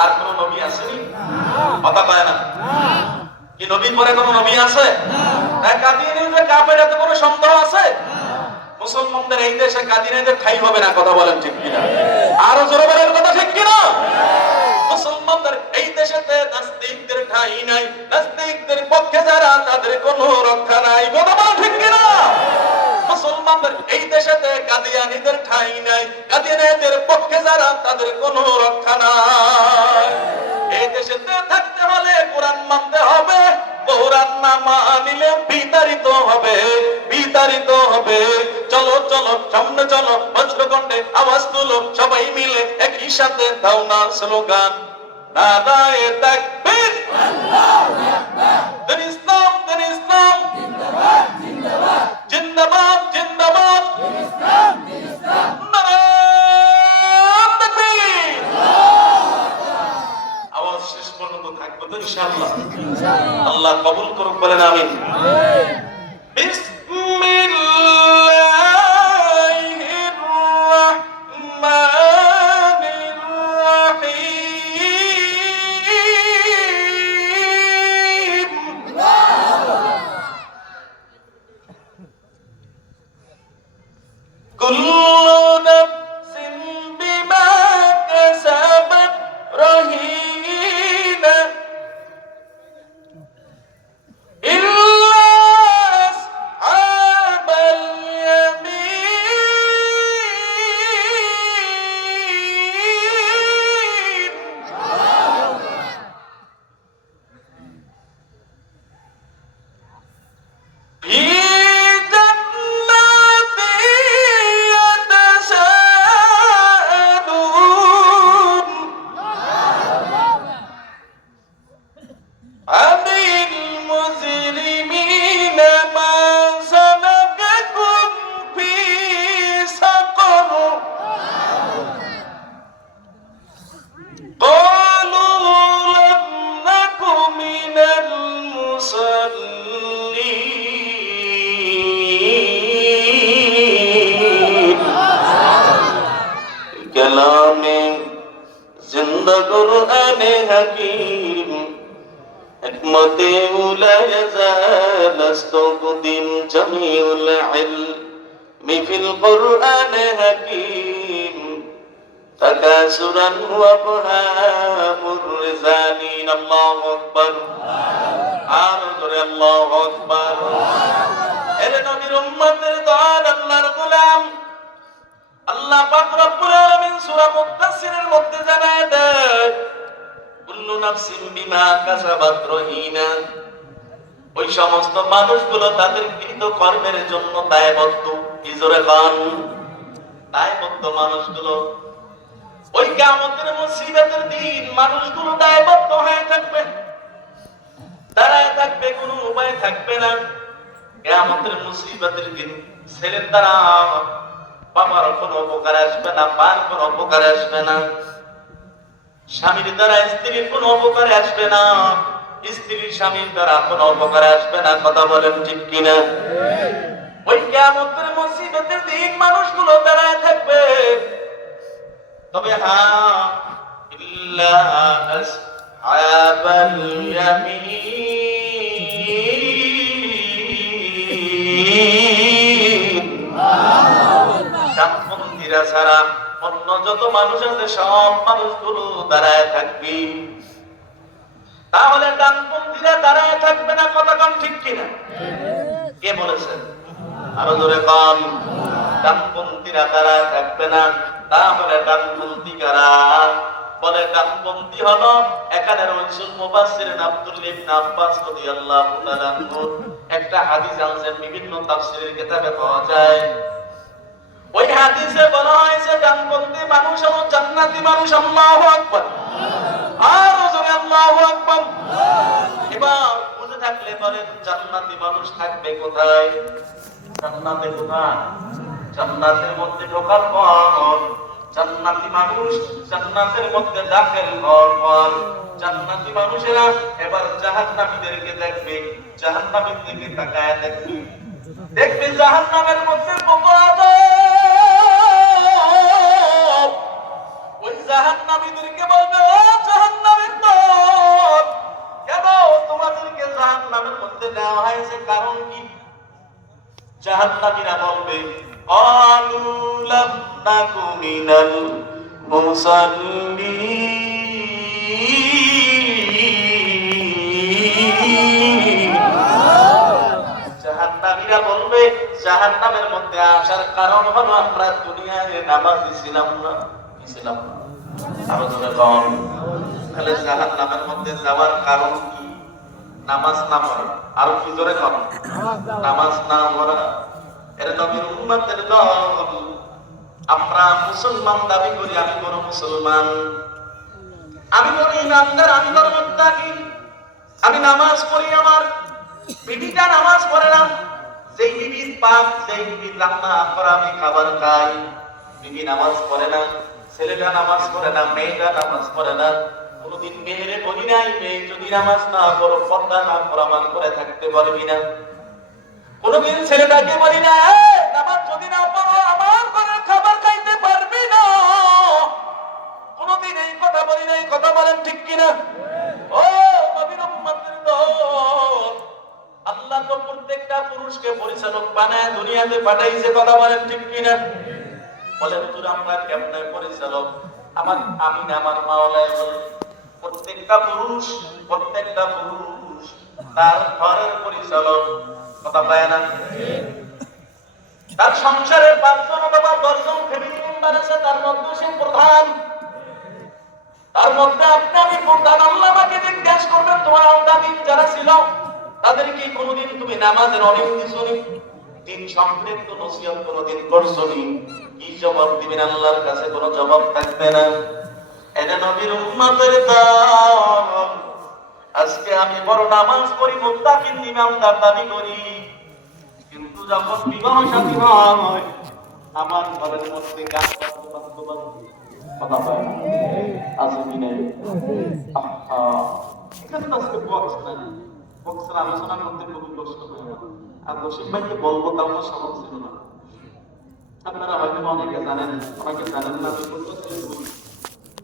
আর কোন নবী আসেনি? কথা কয় না কি? নবীর পরে কোন নবী আছে? কাদিয়ানীদের কাফের, এতে কোনো সন্দেহ আছে? মুসলমানদের এই দেশে কাদিয়ানীদের ঠাঁই হবে না। কথা বলেন ঠিক কিনা? আরো জোরে বলেন, কথা ঠিক কিনা? মুসলমানদের এই দেশেতে নাস্তিকদের ঠাঁই নাই, নাস্তিকদের পক্ষে যারা তাদের কোনো রক্ষা নাই। কথা বলেন ঠিক কিনা? মুসলমানদের এই দেশেতে কাদিয়ানীদের ঠাঁই নাই, কাদিয়ানীদের পক্ষে যারা তাদের কোনো রক্ষা নাই। দেশেতে থাকতে হলে কোরআন মানতে হবে, কোরআন না মানিলে বিতাড়িত হবে, বিতাড়িত হবে। চলো চলো সামনে চলো, বজ্রকণ্ঠে আওয়াজ তুলো, সবাই মিলে একই সাথে দাও না স্লোগান, নারায়ে তাকবীর, আল্লাহু আকবার, দিন ইসলাম জিন্দাবাদ জিন্দাবাদ, জিন্দাবাদ জিন্দাবাদ, দিন ইসলাম নারায়ে তাকবীর। আওয়াজ শেষ পর্যন্ত থাকবে তো ইনশাআল্লাহ? আল্লাহ কবুল করুক, বলেন আমিন। বিসমিল্লাহির রাহমানির রাহিম। কুল্লু নাফসিন বিমা কাসাবাত রহিনা ইল্লা আসহাবাল ইয়ামিন। ফি জান্নাতিন ইয়াতাসাআলুন আনিল মুজরিমিনা মা সালাকাকুম ফি সাকর ক্বালু লাম নাকু মিনাল মুসাল্লিন। কালামে জিন্দা কুরআনে হাকীম, হিকমতে উলা ইয়াজাল আস্তাকদিম জামিউল ইলমি ফিল কুরআনে হাকীম, তাকাসুরান ওয়া ফাহামুর রিজালিন। আল্লাহু আকবার, আর জোরে আল্লাহু আকবার। এরে নবীর উম্মতের দল, আল্লাহর গোলাম, আল্লাহ পাক রব্বুল আলামিন সূরা মুদ্দাসসিরের মধ্যে জানায় দেয়, কুল্লু নাফসিন বিমা কাসাবাত রহিনা। ওই সমস্ত মানুষগুলো তাদের কৃত কর্মের জন্য দায়বদ্ধ। কি জোরে বান, দায়বদ্ধ মানুষগুলো। ওই কিয়ামতের মুসিবতের দিন মানুষগুলো দায়বদ্ধ হয়ে থাকবে, দাঁড়ায় থাকবে, কোনো উপায় থাকবে না। কিয়ামতের মুসিবতের দিন ছেলের দ্বারা বাবার কোনো উপকার আসবে না, মার কোনো উপকার আসবে না, স্বামীর দ্বারা স্ত্রীর কোনো উপকার আসবে না, স্ত্রীর স্বামীর দ্বারা কোনো উপকার আসবে না। কথা বলেন ঠিক কিনা? ওই কিয়ামতের মুসিবতের দিন মানুষগুলো দাঁড়ায় থাকবে। তবে হ্যাঁ, ইল্লা আসহাবাল ইয়ামিন। ডানপন্থীরা ছাড়া অন্য যত মানুষ আছে সব মানুষগুলো দাঁড়ায় থাকবে। তাহলে ডানপন্থীরা দাঁড়ায় থাকবে না। কথা কম ঠিক কিনা? কে বলেছেন? আরো জোরে কম। ডানপন্থীরা দাঁড়ায় থাকবে না। তাহলে ডানপন্থী কারা? বলে ডানপন্থী হলো এখানে রাসূল মুফাসসিরিন আব্দুল্লাহ ইবনে আব্বাস রাদিয়াল্লাহু তাআলা আনহু একটা হাদিস আনছেন, বিভিন্ন তাফসীরের কিতাবে পাওয়া যায়। ওই হাদিসে বলা হয়েছে ডানপন্থী মানুষ হলো জান্নাতি মানুষ। আল্লাহু আকবার, আর জোরে আল্লাহু আকবার। এবার বুঝে থাকলে বলেন জান্নাতি মানুষ থাকবে কোথায়? জান্নাতে কোথায়? জান্নাতের মধ্যে ঢোকার পর জান্নাতি মানুষ জান্নাতের মধ্যে দাখিল হওয়ার পর জান্নাতি মানুষেরা এবার জাহান্নামীদেরকে দেখবে, জাহান্নামের দিকে তাকায় দেখবে, দেখবে জাহান্নামের মধ্যে কত আযাব। ওই জাহান্নামীদেরকে বলবে, ও জাহান্নামের দল, কেন তোমাদেরকে জাহান্নামের মধ্যে দেওয়া হয়েছে, কারণ কি? জাহান্নামীরা বলবে, ক্বালু লাম নাকু মিনাল মুসাল্লিন। জাহান্নামীরা বলবে জাহান্নামের মধ্যে আসার কারণ হলো আমরা দুনিয়ায় নামাজি ছিলাম না। ছিলাম আরো জোরে কম। তাহলে জাহান্নামের মধ্যে যাওয়ার কারণ কি? নামাজ না পড়া। আরো কি জোরে কম? নামাজ না পড়া। এর নবীর উম্মতের দল। আমরা মুসলমান দাবি করি, আমি বড় মুসলমান, আমি বড় ইমানদার, আমি বড় মুত্তাকি, আমি নামাজ পড়ি, আমার বিবিটা নামাজ পড়ে না। যেই বিবির পাপ, যেই বিবির রান্না করা আমি খাবার খাই, বিবি নামাজ পড়ে না, ছেলেটা নামাজ পড়ে না, মেয়েটা নামাজ পড়ে না। কোনদিন মেয়েরে বলি নাই, মেয়ে যদি নামাজ না করো, পর্দা না প্রমাণ করে থাকতে পারবি না। কোনদিন ছেলেটাকে বলি না, নামাজ যদি না পড়ো, আমার ঘরের খাবার খাইতে পারবি না। কোনদিন এই কথা বলি নাই, কথা বলেন ঠিক কিনা? ও নবীর উম্মতের দল, আল্লাহ তো প্রত্যেকটা পুরুষকে পরিচালক বানায় দুনিয়াতে পাঠাইছে, কথা বলেন ঠিক কিনা? বলেন তুই আমরা কেমনে পরিচালক? আমি না, আমার মাওলায় বলে প্রত্যেকটা পুরুষ তার ঘরের পরিচালক, কথা পায় না? তার সংসারের 5 জন অথবা 10 জন ফ্যামিলি মেম্বার আছে, তার মধ্যে সে প্রধান। তার মধ্যে আপনি আমি প্রধান। আল্লাহ আমাকে জিজ্ঞাসা করবেন, তোমার আওলাদিন যারা ছিল তাদের কি কোনোদিন তুমি নামাজের অনেক দিছনি, দিন সম্পৃক্ত নসিহত কোনোদিন করছনি? কি জবাব দিবেন? আল্লাহর কাছে কোনো জবাব থাকবে না। এনে নবীর উম্মতের দল, আজকে আমি বড় নামাজ পড়ি, মুত্তাকিন ইমানদার দাবি করি, কিন্তু যখন বিবাহ শাদী হয় আমার ঘরের মধ্যে গান কথা পায় না, আছে কি নাই? এখানে তো আজকে বক্সের আলোচনার মধ্যে খুবই কষ্ট হয় না। আর রশিদ ভাইকে বলবো তাও তো সহজ ছিল না। আপনারা হয়তো অনেকে জানেন, অনেকে জানেন না।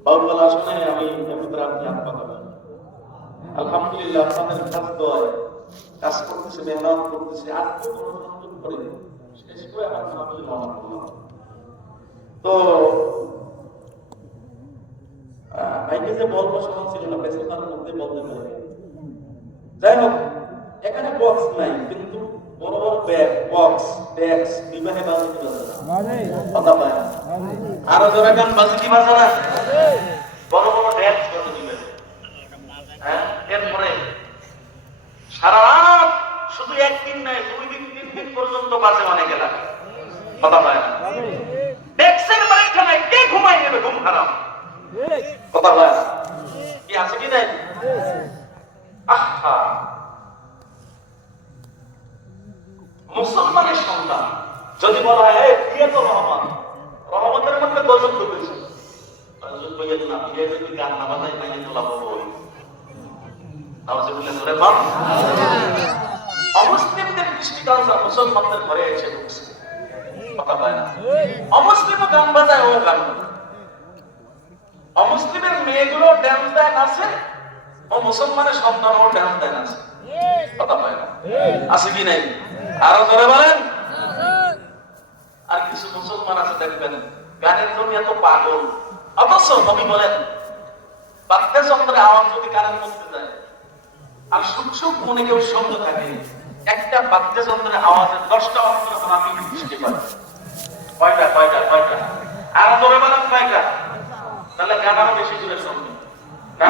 বাউল আসনে আমি আলহামদুলিল্লাহ আপনাদের কাজ দয়, কাজ করতেছে, মেহনত করতেছে, আত্মসমর্পণ করে শেষ করে আলহামদুলিল্লাহ। তো ভাইকে যে বলবো সহজ ছিল না, ব্যস্ততার মধ্যে বলতে পারে। যাই হোক, এখানে বক্স নাই, কিন্তু বড় বড় ব্যাগ, বক্স, ডেস্ক, বিবাহে বাজে কথা পায় না। আরো যারা গান বাজে কি বাজে না? বড় বড় ডেস্ক করে দিবেন। হ্যাঁ, এরপরে সারা রাত শুধু একদিন নাই, 2 দিন 3 দিন পর্যন্ত বাজে অনেক এলাকা, কথা পায় না। ডেস্কের বাড়িখানে কে ঘুমাই নেবে? ঘুম হারাম, কথা পায় না। কি আছে কি নাই? আহা, মুসলমানের সন্তান যদি বলা হয় বিয়ে তো রহমত, রহমতের মধ্যে গজব ঢুকেছে, না বিয়ে যদি গান না বাজায় বাইরে তোলা বলবো অমুসলিমদের দৃষ্টিকোণ মুসলমানদের ঘরে এসে ঢুকছে, কথা পায় না। অমুসলিমও গান বাজায়, ও গান অমুসলিমের মেয়েগুলো ড্যান্স দেন আছে, ও মুসলমানের সন্তান ও ড্যান্স দেন আছে, কথা পায় না। আছে কি নাই? আরো ধরে বলেন। আর কিছু মুসলমান আছে দেখবেন গানের জন্য এত পাগল, অবশ্য নবী বলেন বাদ্যযন্ত্রের আওয়াজ যদি কানের মধ্যে যায় আর সুখ মনে কেউ শব্দ থাকে, একটা বাদ্যযন্ত্রের আওয়াজের 10টা অন্তর আমি বৃষ্টি পাই। কয়টা? আরো ধরে বলেন কয়টা? তাহলে গান আরো বেশি জোরে শুনবে না,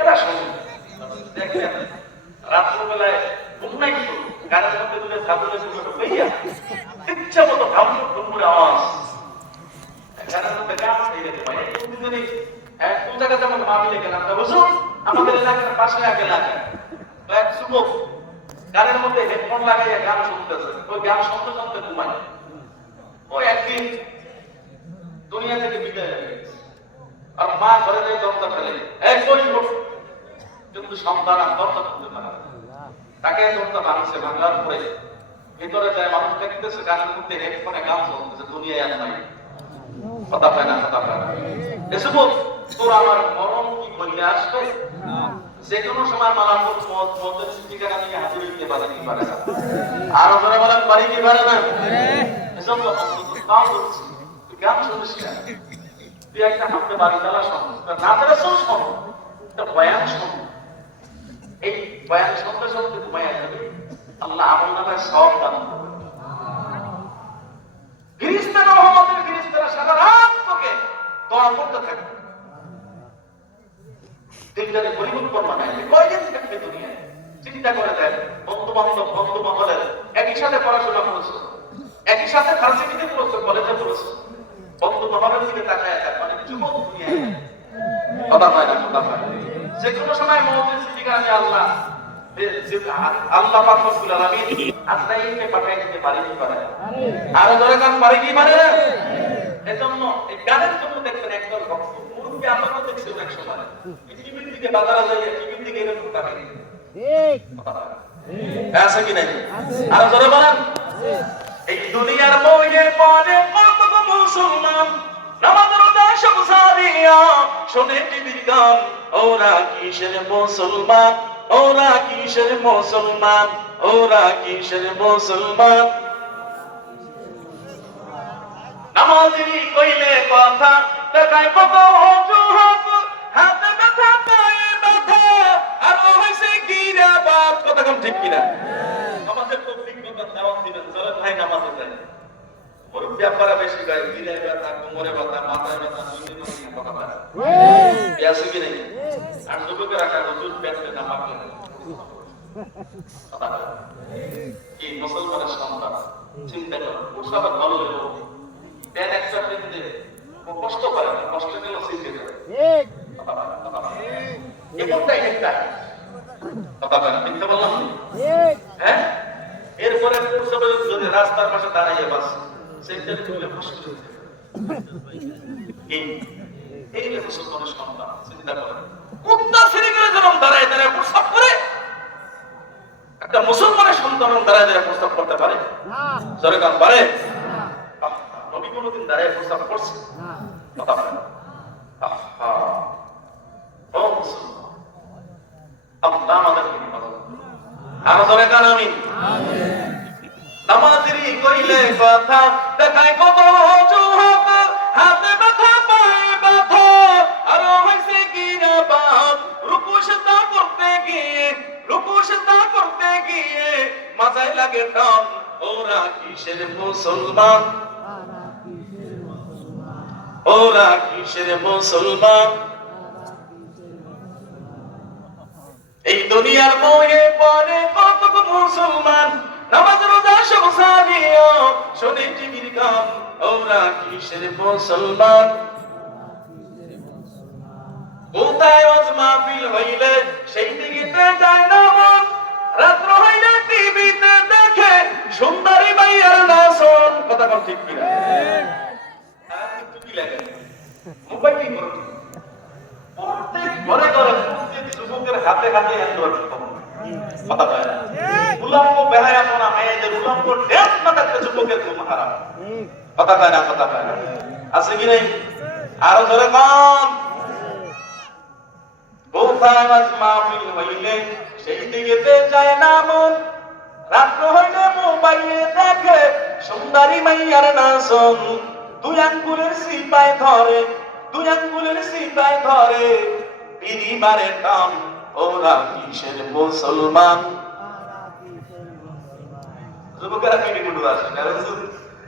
এরা শুনবে। দেখেন রাত্রবেলায় ঘুমাই গানের মধ্যে তুলে ধাতুলে হইয়া ইচ্ছা মতো ঢামুর আওয়াজ গানের মধ্যে গান যদি কোন জায়গায় যেমন মামিলে গেলাম, বুঝুন আমাদের এলাকার পাশে এক এলাকায় এক যুবক গানের মধ্যে হেডফোন লাগাইয়া গান শুনতেছে, ওই গান শুনতে শুনতে ঘুমায়। ও একদিন দুনিয়া থেকে বিদায় হয়ে গেছে, আর মা ঘরে যাই দরজা ফেলে এক কিন্তু সন্তান আর দরজা খুলতে পারে না। তাকে দরজা ভাঙছে, ভাঙার পরে ভিতরে যায়, মানুষ দেখতেছে গানের মধ্যে হেডফোনে গান শুনতেছে, দুনিয়ায় আর নাই, কথা পায় না। এসব তোর আমার মরণ কি বললে আসবে? যে কোনো সময় মালাকুল মত মতের ঠিকানা নিয়ে হাজির হইতে পারে কি পারে না? আর ওরা বলেন পারি কি পারে না? এসব গান শুনিস না, তুই একটা হাতে বাড়ি চালা শোন, না তারা শোন, একটা বয়ান শোন। এই বয়ান শুনতে শুনতে ঘুমাইয়া যাবে, আল্লাহ আমল নামায় সব দান করবে। ফেরেশতারা রহমতের ফেরেশতারা সারা রাত তোকে দোয়া করতে থাকে। দিনটাকে পরিবর্তন বানায় কয়দিন থাকবে দুনিয়ায় চিন্তা করে দেন। বন্ধু বান্ধব বন্ধু মহলের একই সাথে পড়াশোনা করেছো, একই সাথে ভার্সিটিতে পড়েছো, কলেজে পড়েছো, বন্ধু মহলের দিকে তাকায় দেন মানে যুবক দুনিয়ায় কথা হয় না, কথা হয় যে কোনো সময় মৌতের সিদ্দিক আমি আল্লাহ আল্লাহ পাক রব্বুল আলামিন আজরাইলকে পাঠিয়ে দিতে পারে কি পারে আর ধরে কান পারে কি পারে না। এজন্য এই গানের জন্য দেখবেন একদল ভক্ত মুরুব্বি আমাকে দেখছে এক সময় টিভির দিকে বাজারে যাইয়া টিভির দিকে এরকম তাকায় ঠিক আছে কি নাই আর ধরে বলেন এই দুনিয়ার মোহে পড়ে কত মুসলমান নামাজ রোজা সব সারিয়া শুনে টিভির গান ওরা কিসের মুসলমান, ওরা কিসের মুসলমান, ওরা কিসের মুসলমান। নামাজি কইলে কথা দেখায় কত অজুহাত, হাতে ব্যথা পায়ে ব্যথা আর হইছে কি রে বাপ। কথা কম ঠিক কিনা? আমাদের তৌফিক কথা দাওয়াত দিবেন চলে ভাই নামাজে যাই ওর ব্যাপারে বেশি গায় গিলে ব্যথা কোমরে ব্যথা মাথায় ব্যথা দুই দিন কথা বলে পেয়াসে কি নেই আর যুবকের রাখা হুজুর পেটে না মাপলে কি মুসলমানের সন্তান চিন্তা করো ওসব ভালো হলো পেট একটা পেতে ও কষ্ট করে না, কষ্ট দিলেও শিখে যাবে এমনটাই একটা কথা বলে মিথ্যা বললাম হ্যাঁ। এরপরে যদি রাস্তার পাশে দাঁড়াইয়ে বাস সেইটা করলে কষ্ট এই মুসলমানের সন্তান চিন্তা করেন কুত্তা সিরিকের জন্য দাঁড়ায় দাঁড়ায় প্রস্তাব করে একটা মুসলমানের সন্তান দাঁড়ায় দাঁড়ায় প্রস্তাব করতে পারে জোরে কান পারে? নবী কোনদিন দাঁড়ায় প্রস্তাব করছে কথা বলেন ও মুসলমান আল্লাহ আমাদেরকে আর জোরে কান আমিন। নামাজি কইলে কথা দেখায় কত অজুহাত, হাতে ব্যথা পায়ে ব্যথা আর হইছে কি না বাপ। রুকু সিজদা করতে গিয়ে, রুকু সিজদা করতে গিয়ে মাথায় লাগে টান, ওরা কিসের মুসলমান, ওরা কিসের মুসলমান। এই দুনিয়ার মোহে পড়ে কত মুসলমান নামাজ রোজা সব সারিয়া শুনে টিভির গান ওরা কিসের মুসলমান। কোথায় ওয়াজ মাহফিল হইলে সেই দিকে যায় না মন, রাত্র হইলে টিভিতে দেখে সুন্দরী মাইয়ার নাচন। কথা কোন ঠিক কিনা? কি লাগে মোবাইল কি করতে প্রত্যেক ঘরে ঘরে প্রত্যেক যুবকের হাতে হাতে অ্যান্ড্রয়েড ফোন। কথা বলে উলঙ্গ বেহায়াপনা মেয়েদের উলঙ্গ ড্রেস না থাকলে যুবকের ঘুম হারাম। কথা কয় না, কথা কয় না আছে কি নাই? আরো ধরে কম কোথায় আজ মাহফিল হইলে সেই দিকে যায় না মন, রাত্র হইলে মোবাইলে দেখে সুন্দরী মাইয়ার নাচন। দুই আঙ্গুলের সিপাই ধরে, দুই আঙ্গুলের সিপাই ধরে বিড়ি মারে টান, ওরা কিসের মুসলমান। যুবকেরা বিড়ি গুলো আসে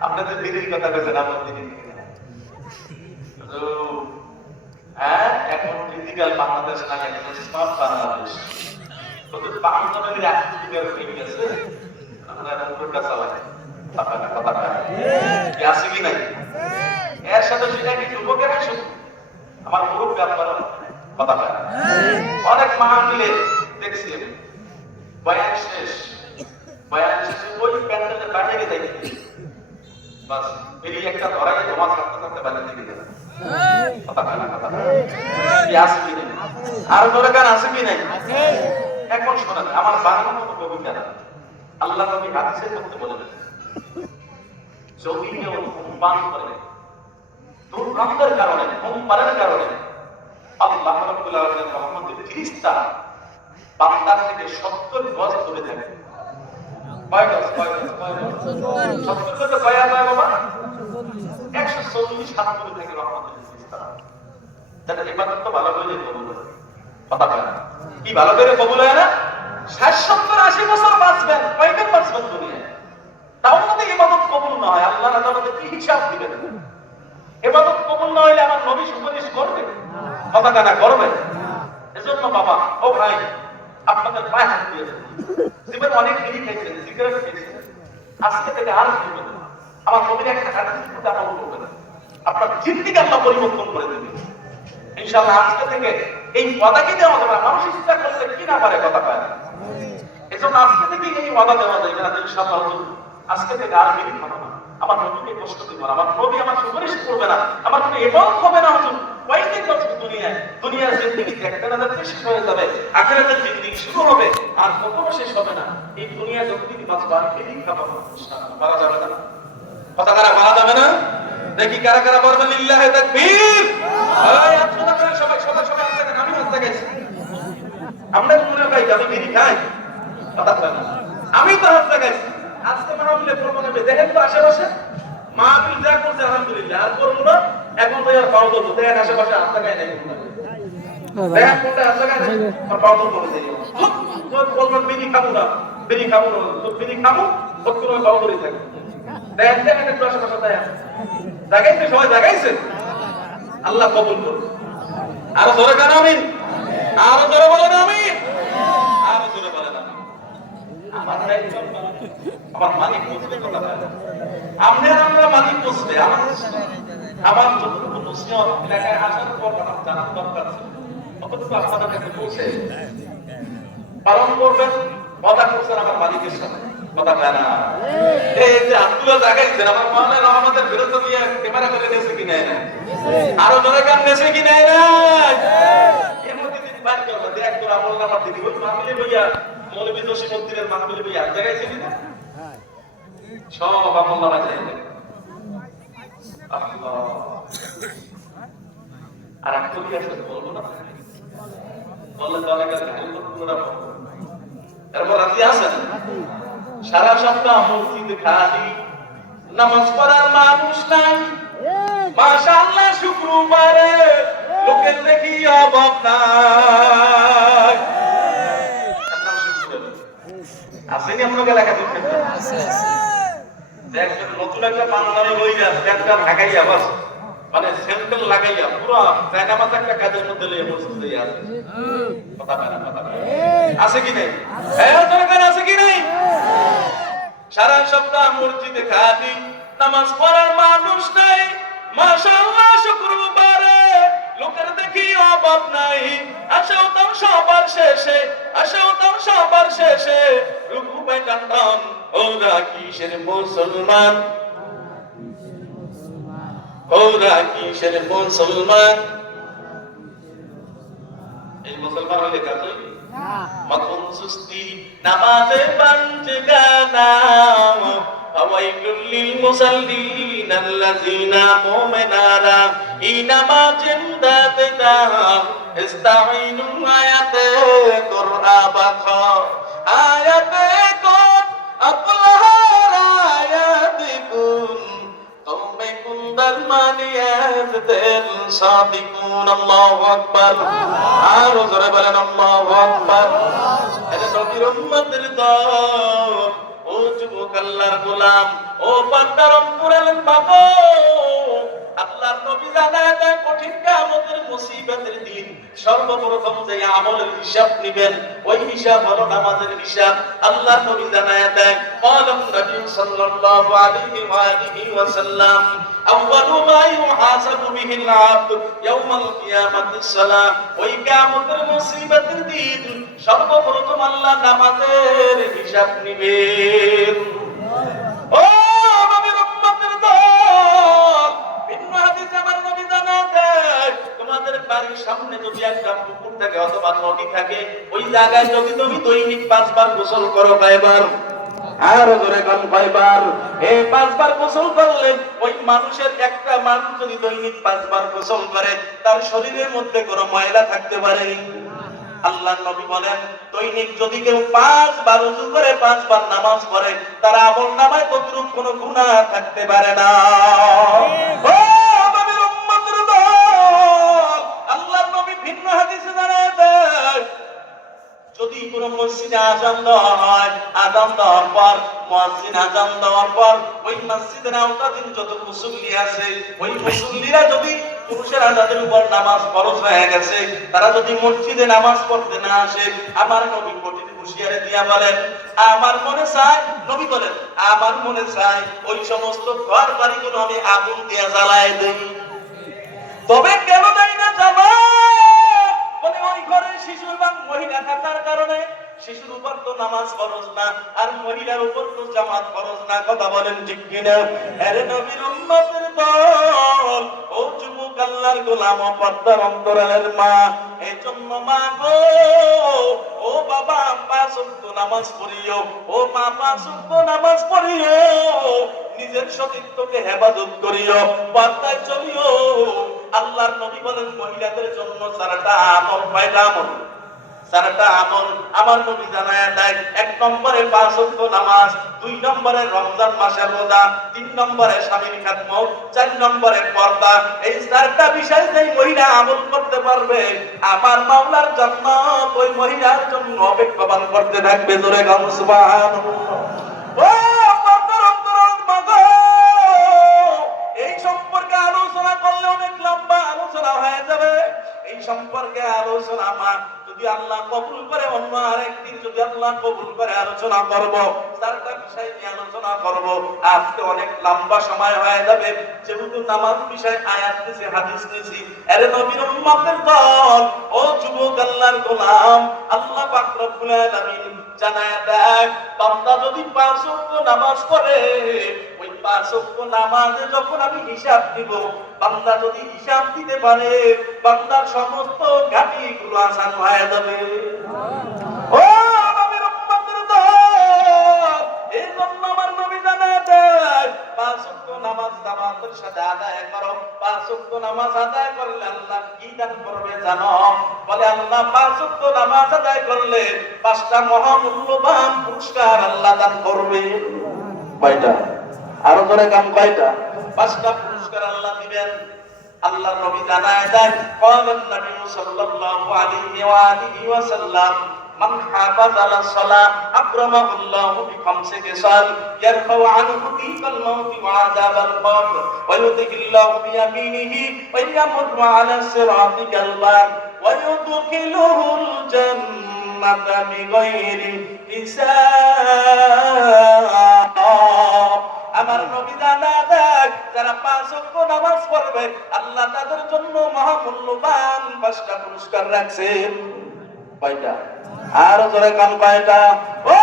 আপনাদের বিড়ির কথা বলছেন আমার বিড়ি হ্যাঁ। এখন ক্রিটিক্যাল বাংলাদেশ না স্মার্ট বাংলাদেশ তোদের বাংলাদেশের অ্যাক্টিভিটি হয়ে গেছে আমরা এখন কোনটা চালাই কথা কি আছে কি নাই এর সাথে সেটা কি যুবকেরা শুধু আমার গ্রুপ ব্যাপার কথা হয় অনেক মাহফিলে দেখছি বয়ান শেষ, বয়ান শেষে ওই প্যান্ডেলের বাইরে দেখি বাস বেরিয়ে একটা ধরাই জমা থাকতে থাকতে বাইরে দিকে গেল। কথা হয় না, কথা কি আছে কি নাই আর ধরে গান আছে কি নাই? এখন শোনেন আমার বাংলা মতো কবিতা না আল্লাহ নবী হাদিসের মধ্যে বলেন যদি কেউ ধূমপান করে দুর্গন্ধের কারণে ধূমপানের কারণে আল্লাহ রাব্বুল আলামিনের রহমতের ফেরেশতা বান্দার থেকে 70 গজ দূরে থাকে। কয় গজ? 70 গজ কয় হয় বাবা? 140 হাত দূরে থাকে রহমতের ফেরেশতা। তাহলে ইবাদত তো ভালো করে কবুল হয়। কথা বলে না কি ভালো করে কবুল হয় না? 60 70 80 বছর বাঁচবেন, কয়দিন বাঁচবেন দুনিয়ায়? তাও যদি ইবাদত কবুল না হয়, আল্লাহ আদালতে কি হিসাব দিবেন? ইবাদত কবুল না হইলে আমার নবী সুপারিশ করবে? কথা কানা করবে? এজন্য বাবা, ও ভাই, আপনাদের পায়ে হাত দিয়েছে, জীবনে অনেক বিড়ি খেয়েছেন, সিগারেট খেয়েছেন, আজকে থেকে আর খাবেন না। আমার নবীর একটা হাদিস মধ্যে আমল করবেন, আপনার জিন্দেগি আল্লাহ পরিবর্তন করে দেবেন ইনশাআল্লাহ। আজকে থেকে এই ওয়াদাকে দেওয়া যাবে না, মানুষ ইচ্ছা করলে কি না পারে কথা পায় না। এজন্য আজকে থেকে এই ওয়াদা দেওয়া যায় না, ইনশাআল্লাহ আজকে থেকে আর বিড়ি খাবো না, আমার নবীকে কষ্ট দিব না, আমার নবী আমার সুপারিশ করবে না, আমার কোনো ইবাদত হবে না। হুজুর কয়েকদিন বাঁচবে দুনিয়ার জিন্দেগি একটা না শেষ হয়ে যাবে, আখিরাতের জিন্দেগি শুরু হবে, আর কখনো শেষ হবে না। এই দুনিয়া যতদিন বাঁচবা বিড়ি খাবো না, মারা যাবে না। কথা কারা মারা যাবে না? দেখি কারা কারা বলবেন লিল্লাহি তাকবীর। এই আপনারা সবাই সবাই সবাই আছেন, আমি হতে গেছি, আমরা মনে ভাই আমি বিড়ি খাই, কথা বলেন না, আমি তো হতে গেছি। আজকে মাহফিলে করবো না, দেখেন তো আশেপাশে মাহফিল যা করছে আলহামদুলিল্লাহ, আর করবো না। এখন তো আর পাও তো দেখেন আশেপাশে হাতে গায়ে নাই, দেখেন কোনটা হাতে গায়ে নাই, আর পাও তো করে দিই। বলবেন বিড়ি খাবো না, বিড়ি খাবো না, তো বিড়ি খাবো সত্তর পাও করে থাকে। দেখেন দেখেন একটু আশেপাশে দেখেন, জাগাইছে সবাই জাগাইছে, আল্লাহ কবুল করুন। আরো জোরে কেন আমিন, আরো জোরে বলেন আমিন, আরো জোরে বলেন আমিন। আমার দায়িত্ব আমার মালিক বুঝবে কথা বলে, আমরা মালিক বুঝবে। আমার যতটুকু নসিহত এলাকায় আসার পর আমার জানার দরকার ছিল, অতটুকু আপনাদের কাছে পৌঁছে পালন করবেন। কথা করছেন আমার মালিকের সাথে, কথা বলে না। এই যে আব্দুল্লাহ জাগাইছেন, আমার মাওলানা রহমতের বিরুদ্ধে দিয়ে ক্যামেরা করে নিয়েছে কি নাই না, আরো জোরে গান নিয়েছে কি নাই না, এর মধ্যে তিনি বাড়ি করবেন দেখ তোর আমল নামার দিদি ওই মাহফিলে বইয়া মৌলভী জসিমউদ্দিনের মাহফিলে বইয়া জাগাইছেন না, সব আমল নামা যায় না। আল্লাহ আর আকলি আছে বলবো না, বললে তো অনেক আছে পুরোটা বলবো। এরপর রাজি আছেন, সারা সপ্তাহ মসজিদে খালি, নামাজ পড়ার মানুষ নাই, মাশাআল্লাহ শুক্রবারে লোকের দেখি অভাব নাই। আসেনি আপনাকে লেখা দিচ্ছেন দেখবেন নতুন একটা পাঞ্জাবি লইয়া প্যান্টটা ঢাকাইয়া বাস মানে সেন্টেল লাগাইয়া পুরো জায়গামাতে একটা কাজের মধ্যে লইয়া মসজিদে আছে। কথা বলে না, কথা বলে আছে কি নাই? হ্যাঁ দরকার আছে কি নাই? সারা সপ্তাহ মসজিদে খালি, নামাজ পড়ার মানুষ নাই, মাশাআল্লাহ শুক্রবারে লোকের দেখি অভাব নাই, আসেও তাও সবার শেষে, আসেও তাও সবার শেষে রুকু বাইটান টান। ওরা কিসের মুসলমান, ওরা কিসের মুসলমান? এই মুসলমান হলে কাজ হইবে মাখন সুস্তি নামাজে পাঞ্জে গানা, ফাওয়াইলুল লিল মুসাল্লিন আল্লাযিনা মুমিনারা ই নামাজেন দাতে দাম ইস্তাঈনু আয়াতে কুরআন বাখা আয়াতে কোন আল্লাহর আয়াতে কোন তুমি কুনদার মানিয়াত দেন সাদিকুন। আল্লাহু আকবার, আর জোরে বলেন আল্লাহু আকবার। এটা নবীর উম্মতের দল, ও যুবক আল্লাহর গোলাম, ও বান্দারম কুরআন পাগো, আল্লাহর নবী জানায় দেয় কঠিন কিয়ামতের মুসিবতের দিন সর্বপ্রথম যে আমলের হিসাব নেবেন ওই হিসাব হলো নামাজের হিসাব। আল্লাহর নবী জানায় দেয় ক্বালান নবী সাল্লাল্লাহু আলাইহি ওয়া আলিহি ওয়াসাল্লাম আউয়ালু মা ইউহাসাবু বিহিল আবদ ইয়াউমাল কিয়ামাতিস সালাহ। ওই কিয়ামতের মুসিবতের দিন সর্বপ্রথম আল্লাহ নামাজের হিসাব নেবেন। ও নবীর উম্মতের দল, ভিন্ন হাদিসে আমার নবী জানায় দেয় তোমাদের বাড়ির সামনে যদি একটা পুকুর থাকে অথবা নদী থাকে, ওই জায়গায় যদি তুমি দৈনিক 5 বার গোসল করো, কয়বার? আর জোরে কোন কয়বার? এই 5 বার গোসল করলে ওই মানুষের একটা মানুষ যদি দৈনিক 5 বার গোসল করে তার শরীরের মধ্যে কোনো ময়লা থাকতে পারে। আল্লাহর নবী বলেন দৈনিক যদি কেউ 5 বার ওযু করে 5 বার নামাজ পড়ে তার আমলনামায় কতটুকু কোনো গুনাহ থাকতে পারে না। ও নবীর উম্মতের দল, আল্লাহর নবী ভিন্ন হাদিসে জানায় দেয় যদি কোন মসজিদে আযান দেওয়া হয়, আযান আযান দেওয়ার পর মুয়াজ্জিন আযান দেওয়ার পর ওই মসজিদের আওতাধীন যত মুসল্লি আছে ওই মুসল্লিরা যদি পুরুষেরা যাদের উপর নামাজ ফরজ হয়ে গেছে তারা যদি মসজিদে নামাজ পড়তে না আসে, আমার নবী কোটির হুঁশিয়ারি দিয়া বলেন, আমার মনে চায়, নবী বলেন, আমার মনে চায় ওই সমস্ত ঘর বাড়িগুলো আমি আগুন দিয়ে জ্বালায় দেই। তবে কেন দেয় না জামাত? বলে ওই ঘরে শিশু এবং মহিলা থাকার কারণে। শিশুর উপর তো নামাজ ফরজ না, আর মহিলার উপর তো জামাত ফরজ না। কথা বলেন ঠিক কিনা? আরে নবীর উম্মতের দল, ও যুবক আল্লাহর গোলাম ও পর্দার অন্তরালের মা, এই জন্য মা গো, ও বাবা, 5 ওয়াক্ত নামাজ পড়িও, ও মা 5 ওয়াক্ত নামাজ পড়িও, নিজের সতীত্বকে হেফাজত করিও, পর্দায় চলিও। আল্লাহর নবী বলেন মহিলাদের জন্য 4টা আমল, 5টা আমল, 4টা আমল আমার নবী জানায় দেয়। 1 নম্বরে 5 ওয়াক্ত নামাজ, 2 নম্বরে রমজান মাসের রোজা, 3 নম্বরে স্বামীর খেদমত, 4 নম্বরে পর্দা। এই 4টা বিষয় যেই মহিলা আমল করতে পারবে, আমার মাওলার জান্নাত ওই মহিলার জন্য অপেক্ষমান করতে থাকবে। জোরে গান সুবহানাল্লাহ। ও পর্দার অন্তরাল মাগো, এই সম্পর্কে আলোচনা করলে অনেক লম্বা আলোচনা হয়ে যাবে। এই সম্পর্কে আলোচনা মা যদি আল্লাহ কবুল করে অন্য আরেকদিন যদি আল্লাহ কবুল করে আলোচনা করব, 4টা বিষয় নিয়ে আলোচনা করব। আজকে অনেক লম্বা সময় হয়ে যাবে, যেহেতু নামাজ বিষয় আয়াত নিছি, হাদিস নিছি। আরে নবীর উম্মতের দল, ও যুবক আল্লাহর গোলাম, আল্লাহ পাক রব্বুল আলামিন জানায় দেয়, বান্দা যদি 5 ওয়াক্ত নামাজ পড়ে, ওই 5 ওয়াক্ত নামাজে যখন আমি হিসাব দিব, বান্দা যদি হিসাব দিতে পারে, বান্দার সমস্ত ঘাটিগুলো আসান হয়ে যাবে। ও নবীর উম্মতের দল, এই জন্য আমার নবী জানায় দেয়, 5 ওয়াক্ত নামাজ জামাতের সাথে আদায় করো। 5 ওয়াক্ত নামাজ আদায় করলে আল্লাহ কি দান করবে জানো? বলে আল্লাহ 5 ওয়াক্ত নামাজ আদায় করলে 5টা মহামূল্যবান পুরস্কার আল্লাহ দান করবে। কয়টা? আরো ধরে কাম কয়টা? 5টা পুরস্কার আল্লাহ দিবেন। আল্লাহ নবী জানায় দেন, ক্বালান নবী সাল্লাল্লাহু আলাইহি ওয়া আলিহি ওয়া সাল্লাম, মান হাফাযা আলা সালাহ আকরামাহুল্লাহু বিখামসি খিসাল, ইয়ারফাউ আনহু দিকাল মাউতি ওয়া আযাবাল কবর, ওয়া ইউদখিলুহু বিয়ামিনিহি ওয়া ইয়ামুরু আলা সিরাতিল বার, ওয়া ইউদখিলুহুল জান্নাতা বিগাইরি হিসাব। আমার নবী জানায় দেন, যারা 5 ওয়াক্ত নামাজ পড়বে আল্লাহ তাদের জন্য মহামূল্যবান 5টা পুরস্কার রাখছেন। কয়টা? আর জোরে কান কয়টা? ও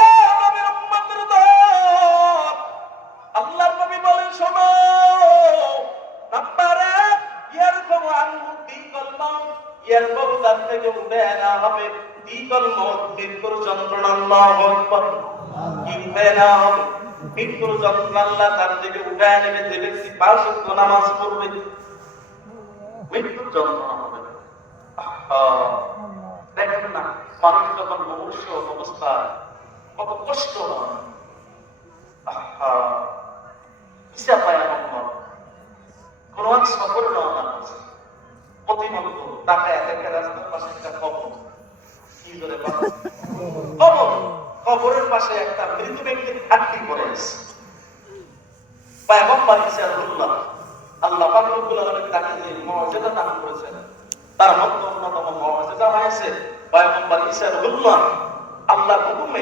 নবীর উম্মতের দল, আল্লাহর নবী বলেন শোনো, নাম্বার 1, ইয়ারফাউ আনহু দিকাল মাউত, ইয়ারফাউ তার থেকে উঠে আনা হবে দিকাল মাউত, মৃত্যুর যন্ত্রণা। আল্লাহু আকবার। কি উঠে আনা হবে? মৃত্যুর যন্ত্রণা আল্লাহ তার থেকে উঠে নেবে। যে ব্যক্তি 5 ওয়াক্ত নামাজ পড়বে, মৃত্যুর যন্ত্রণা হবে। দেখেন না, মানুষ যখন মুমূর্ষ অবস্থা কত কষ্ট হয়। হিসাব পায় না, কোন এক সফরে রওনা হয়েছে, প্রতিমত তাকায় দেখে রাস্তার পাশে একটা কবর। কি করে কবর? কবরের পাশে একটা মৃত ব্যক্তির হাড্ডি পড়ে আছে। পয়গম্বর ইসা-উল্লাহ আল্লাহ পাক রব্বুল আলামিন তাকে যে মুজিজা দান করেছেন, তার মধ্যে অন্যতম মুজিজা হয়েছে পয়গম্বর ইসা-উল্লাহ আল্লাহর হুকুমে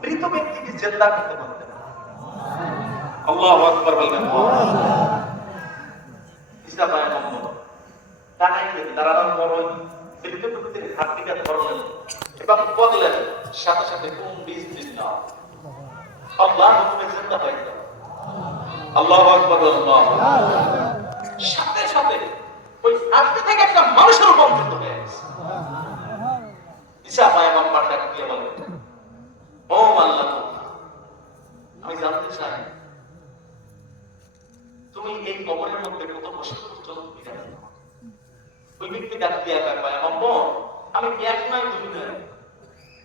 মৃত ব্যক্তিকে জিন্দা করতে পারতেন। আল্লাহু আকবার বলবেন। ইসা পয়গম্বর দাঁড়াইলে দাঁড়ানোর পর ওই মৃত ব্যক্তির হাড্ডিটা ধরলেন এবং বললেন, সাথে সাথে কোন বিসমিল্লাহ, আল্লাহর হুকুমে জিন্দা হয়ে গেল। আল্লাহু আকবার। সাথে সাথে ওই হাড্ডি থেকে একটা মানুষের রূপান্তরিত হয়ে গেছে। ঈসা পয়গম্বর ডাক দিয়ে বলেন, ও আল্লাহ, আমি জানতে চাই তুমি এই কবরের মধ্যে কত বছর পর্যন্ত বিরাজ করো? ওই ব্যক্তি ডাক দিয়ে কয়, পয়গম্বর, আমি এক নয়, 2 নয়,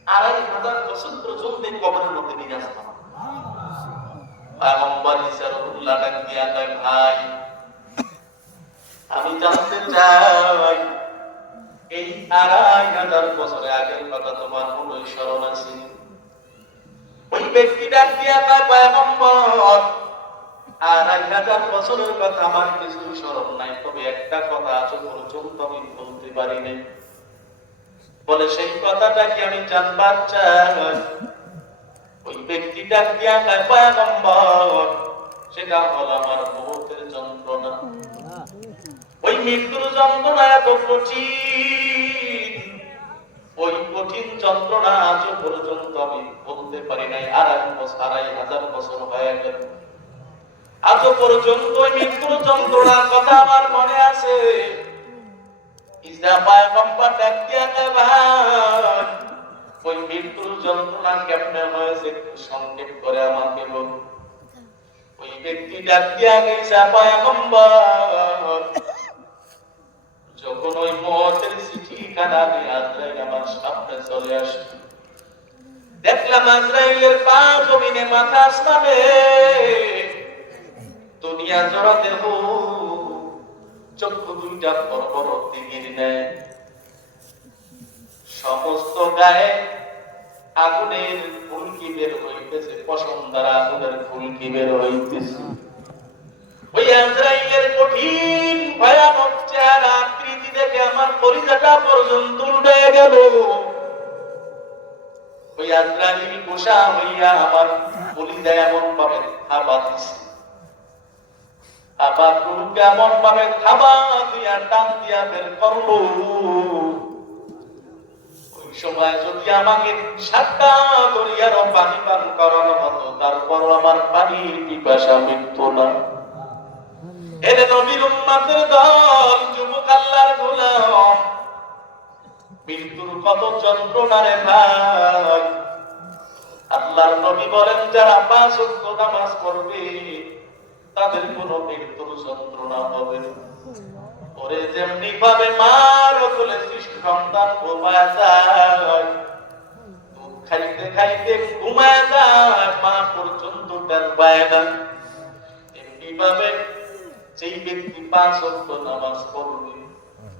2500 বছর পর্যন্ত এই কবরের মধ্যে বিরাজ করো। পয়গম্বর ইসা-উল্লাহ ডাক দিয়ে কয়, ভাই, আমি জানতে চাই এই 2500 বছর আগের কথা তোমার কোন স্মরণ আছে? ওই ব্যক্তি ডাক দিয়া কয় পয়গম্বর, ২,৫০০ বছরের কথা আমার কিছু স্মরণ নাই, তবে একটা কথা আজ পর্যন্ত আমি বলতে পারি নাই। বলে সেই কথাটা কি আমি জানবার চাই? ওই ব্যক্তি ডাক দিয়া কয় পয়গম্বর, সেটা হলো আমার মৌতের যন্ত্রণা। ওই মৃত্যুর যন্ত্রণা এত কঠিন, ওই কঠিন যন্ত্রণা আজ পর্যন্ত আমি বলতে পারি নাই। ২,৫০০ বছর হয়ে গেল, আজ পর্যন্ত ওই মৃত্যুর যন্ত্রণার কথা আমার মনে আছে। ইসা পয়গম্বর ডাক দিয়া কয় ভাই, ওই মৃত্যুর যন্ত্রণা কেমনে হয়েছে একটু সংক্ষেপ করে আমাকে বল। ওই ব্যক্তি ডাক দিয়া গেছে পয়গম্বর, যখন ওই মওতের চিঠিখানা নিয়ে আজরাইল আমার সামনে চলে আসে, দেখলাম আজরাইলের পা জমিনে, মাথা আসমানে, দুনিয়া জোড়া দেহ, চক্ষু দুইটা বড় বড় দিগির নেয়, সমস্ত গায়ে আগুনের ফুলকি বের হইতেছে, পশম দ্বারা আগুনের ফুলকি বের হইতেছে। ওই আজরাইলের কঠিন ভয়ানক চেহারা আকৃতি দেখে আমার কলিজাটা পর্যন্ত উড়ে গেল। ওই আজরাইল গোসা হইয়া আমার কলিজায় এমন ভাবে থাবা দিছে, আবার কেমন ভাবে থাবা দিয়া টান দিয়া বের করলো। ওই সময় যদি আমাকে ৭টা দরিয়ারও পানি পান করানো হতো, তারপর আমার পানির পিপাসা মিটতো না। এরে নবীর উম্মতের দল, যুবক আল্লাহর গোলাম, মৃত্যুর কত যন্ত্রণা রে ভাই। আল্লাহর নবী বলেন, যারা ৫ ওয়াক্ত নামাজ পড়বে তাদের কোনো মৃত্যুর যন্ত্রণা হবে না। ওরে যেমনি ভাবে মার কোলে সৃষ্ট সন্তান ঘুমায় যায়, দুধ খাইতে খাইতে ঘুমায় যায়, মা পর্যন্ত টের পায় না, এমনি ভাবে যেই ব্যক্তি ৫ ওয়াক্ত নামাজ পড়বে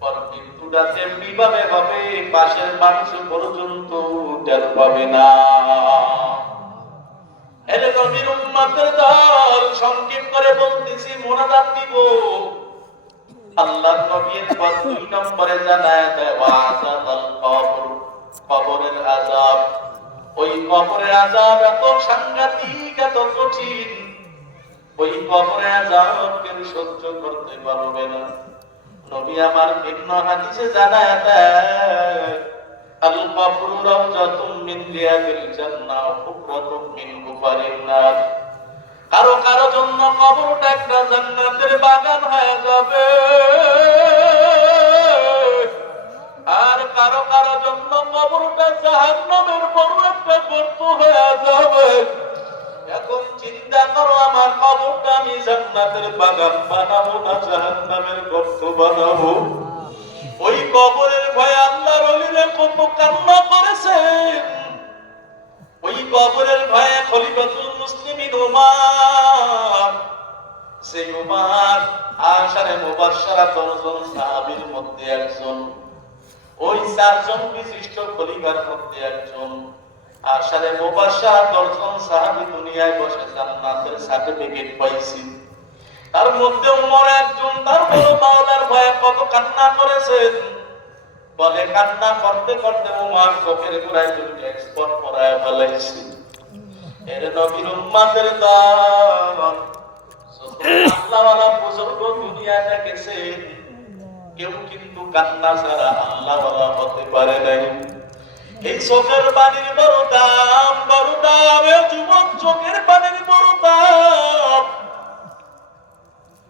পর মৃত্যুটা তেমনি ভাবে হবে, পাশের মানুষ পর্যন্ত টের পাবে না। এলে নবীর উম্মতের দল, সংক্ষেপ করে বলতেছি, মোনাজাত দিব। আল্লাহর নবীর ২ নম্বরে জানায় দেয় ওয়াযাবাল কবর, কবরের আযাব। ওই কবরের আযাব এত সাংঘাতিক, এত কঠিন, ওই কবরের আযাব কেউ সহ্য করতে পারবে না। নবী আমার ভিন্ন হাদিসে জানায় দেয়, আল কবরু রাওযাতুম মিন রিয়াদিল জান্নাহ ওয়া হুফরাতুম মিন হুফারিন নার। কারো কারো জন্য কবরটা একটা জান্নাতের বাগান হয়ে যাবে, আর কারো কারো জন্য কবরটা জাহান্নামের বড় একটা গর্ত হয়ে যাবে। এখন চিন্তা করো, আমার কবরটা আমি জান্নাতের বাগান বানাবো না জাহান্নামের গর্ত বানাবো? ওই কবরের ভয়ে আল্লাহর ওলিরা কত কান্না করেছেন। ওই কবরের ভয়ে খলিফাতুল মুসলিমিন উমর, সেই উমর আশারে মুবাশশারা ১০ জন সাহাবীর মধ্যে একজন, ওই ৪ জন বিশিষ্ট খলিফার মধ্যে একজন। আশারে মুবাশশারা ১০ জন সাহাবী দুনিয়ায় বসে জান্নাতের সার্টিফিকেট পাইছি, তার মধ্যে উমর একজন। তার বড় মাওলার ভয়ে কত কান্না করেছেন। বলে কান্না করতে করতে উমর চোখের গোড়ায় 2টা স্পট পড়ায় ফেলাইছে। এর নবীর উম্মতের দল, আল্লাহওয়ালা বুজুর্গ দুনিয়া দেখেছেন, কেউ কিন্তু কান্না ছাড়া আল্লাহওয়ালা হতে পারে নাই। এই চোখের পানির বড় দাম, বড় দাম, এ যুবক চোখের পানির বড় দাম।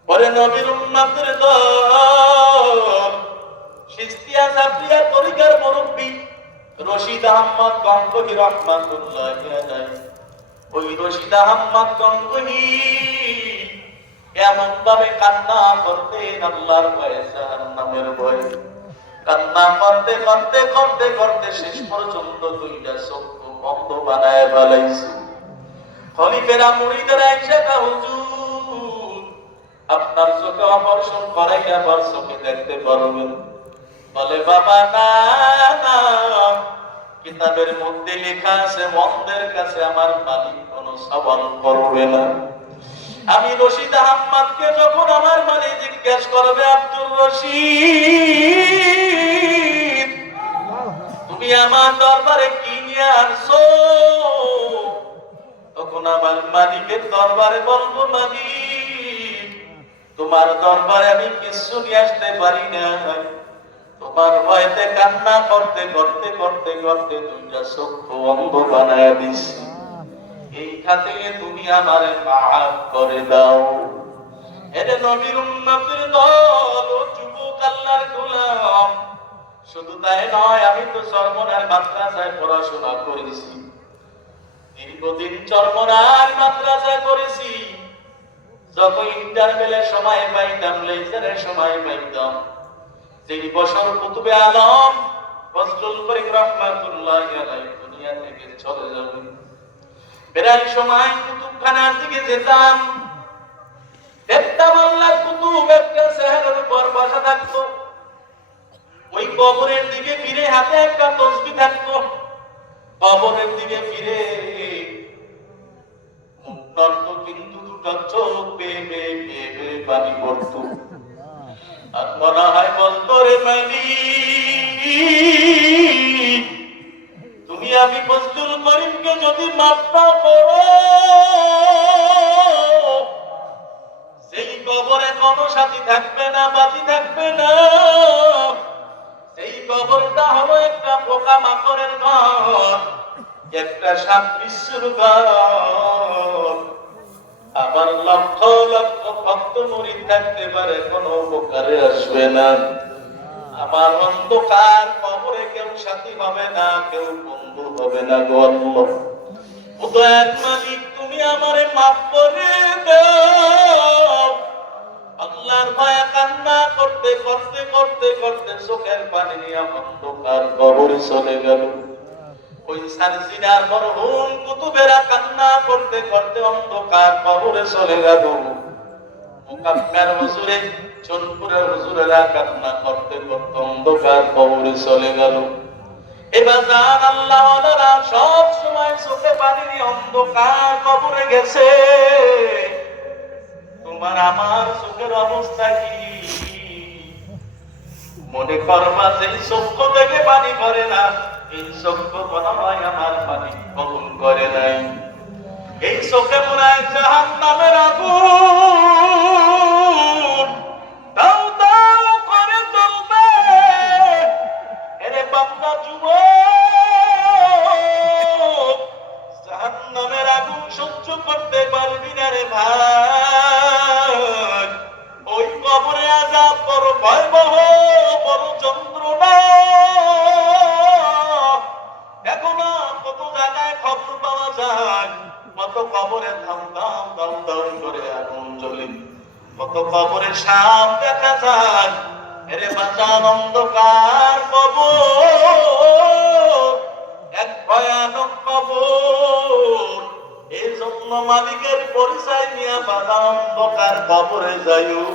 পরে নবীর উম্মতের দল, চিশতিয়া জাফরিয়া তরিকার মুরব্বী রশিদ আহমদ গঙ্গোহী রাহমাতুল্লাহি আলাইহি, ওই রশিদ আহমদ গঙ্গোহী এমন ভাবে কান্না করতেন আল্লাহর ভয়ে, জাহান্নামের ভয়ে। কান্না করতে করতে করতে করতে শেষ পর্যন্ত 2টা চক্ষু বন্ধ বানায় ফেলাইছে। খলিফেরা মুরিদেরা এসে হুজুর, আপনার চোখে অপারেশন করাইয়া আবার চোখে দেখতে পারবেন? বলে বাবা না না, কিতাবের মধ্যে লেখা আছে মন্দের কাছে আমার মালিক কোনো সওয়াল করবে না। আমি রশিদ আহমদকে যখন আমার মালিক জিজ্ঞেস করবে, আব্দুর রশিদ তুমি আমার দরবারে কি নিয়ে আসছো, তখন আমার মালিকের দরবারে বলবো, মালিক তোমার দরবারে আমি কিছু নিয়ে আসতে পারি না, তোমার ভয়তে কান্না করতে করতে করতে করতে দুইটা চক্ষু অন্ধ বানায় দিছি, এই খাতে তুমি আমারে মাফ করে দাও। এরে নবীর উম্মতের দল ও যুবক আল্লাহর গোলাম, শুধু তাই নয়, আমি তো চরমনার মাদ্রাসায় পড়াশোনা করেছি, দীর্ঘদিন চরমনার মাদ্রাসায় করেছি। যখন ইন্টারভেলের সময় পাইতাম, লেকচারের সময় পাইতাম, যেই বছর কুতুবে আলম ফজলুল করিম রাহমাতুল্লাহি আলাইহি দুনিয়া থেকে চলে যাবেন, প্রায় সময় কুতুবখানার দিকে যেতাম, দেখতাম আল্লাহর কুতুব একটা চেহারার উপর বসা থাকতো, ওই কবরের দিকে ফিরে হাতে একটা তসবিহ থাকতো, কবরের দিকে ফিরে মুখ নড়তো, কিন্তু দুটো চোখ বেয়ে বেয়ে বেয়ে বেয়ে পানি পড়তো, আর মনে হয় বলতো, রে মালিক তুমি আমি ফজলুল করিমকে যদি মাফ না করো, সেই কবরে কোনো সাথী থাকবে না, বাতি থাকবে না, সেই কবরটা হলো একটা পোকা মাকড়ের ঘর, একটা সাপ বিশ্বর ঘর। আমার লক্ষ লক্ষ ভক্ত মুরিদ থাকতে পারে, কোনো উপকারে আসবে না। আমার অন্ধকার কবরে কেউ সাথী হবে না, কেউ বন্ধু হবে না। গো আল্লাহ, ও দয়ার মালিক তুমি আমারে মাফ করে দাও। আল্লাহর ভয়ে কান্না করতে করতে করতে করতে চোখের পানি নিয়ে অন্ধকার কবরে চলে গেল। ওই সারসিনার মরহুম কুতুবেরা কান্না করতে করতে অন্ধকার কবরে চলে গেল। মুকাম্মের হুজুরে চনপুরের হুজুরেরা কান্না করতে করতে অন্ধকার কবরে চলে গেল। এবার জান আল্লাহ ওয়ালারা সব সময় চোখে পানি নিয়ে অন্ধকার কবরে গেছে, তোমার আমার চোখের অবস্থা কি? মনে করবা যে চক্ষু থেকে পানি পড়ে না, এই চক্ষু মনে হয় আমার পানি কবুল করে নাই, এই চোখে মনে হয় জাহান্নামের আগুন দাউ দাউ করে জ্বলবে। এরে বান্দা যুবক, জাহান্নামের আগুন সহ্য করতে পারবি না রে ভাই। ওই কবরে আযাব বড় ভয়াবহ, বড় যন্ত্রণা। দেখো না কত জায়গায় খবর পাওয়া যায়, কত কবরে ধাম ধাম দাম দাম করে আগুন জ্বলে, কত কবরে সাপ দেখা যায়। এরে বাঁচান, অন্ধকার কবর এক ভয়ানক কবর। এই জন্য মালিকের পরিচয় নিয়ে বাধা অন্ধকার কবরে যাইও।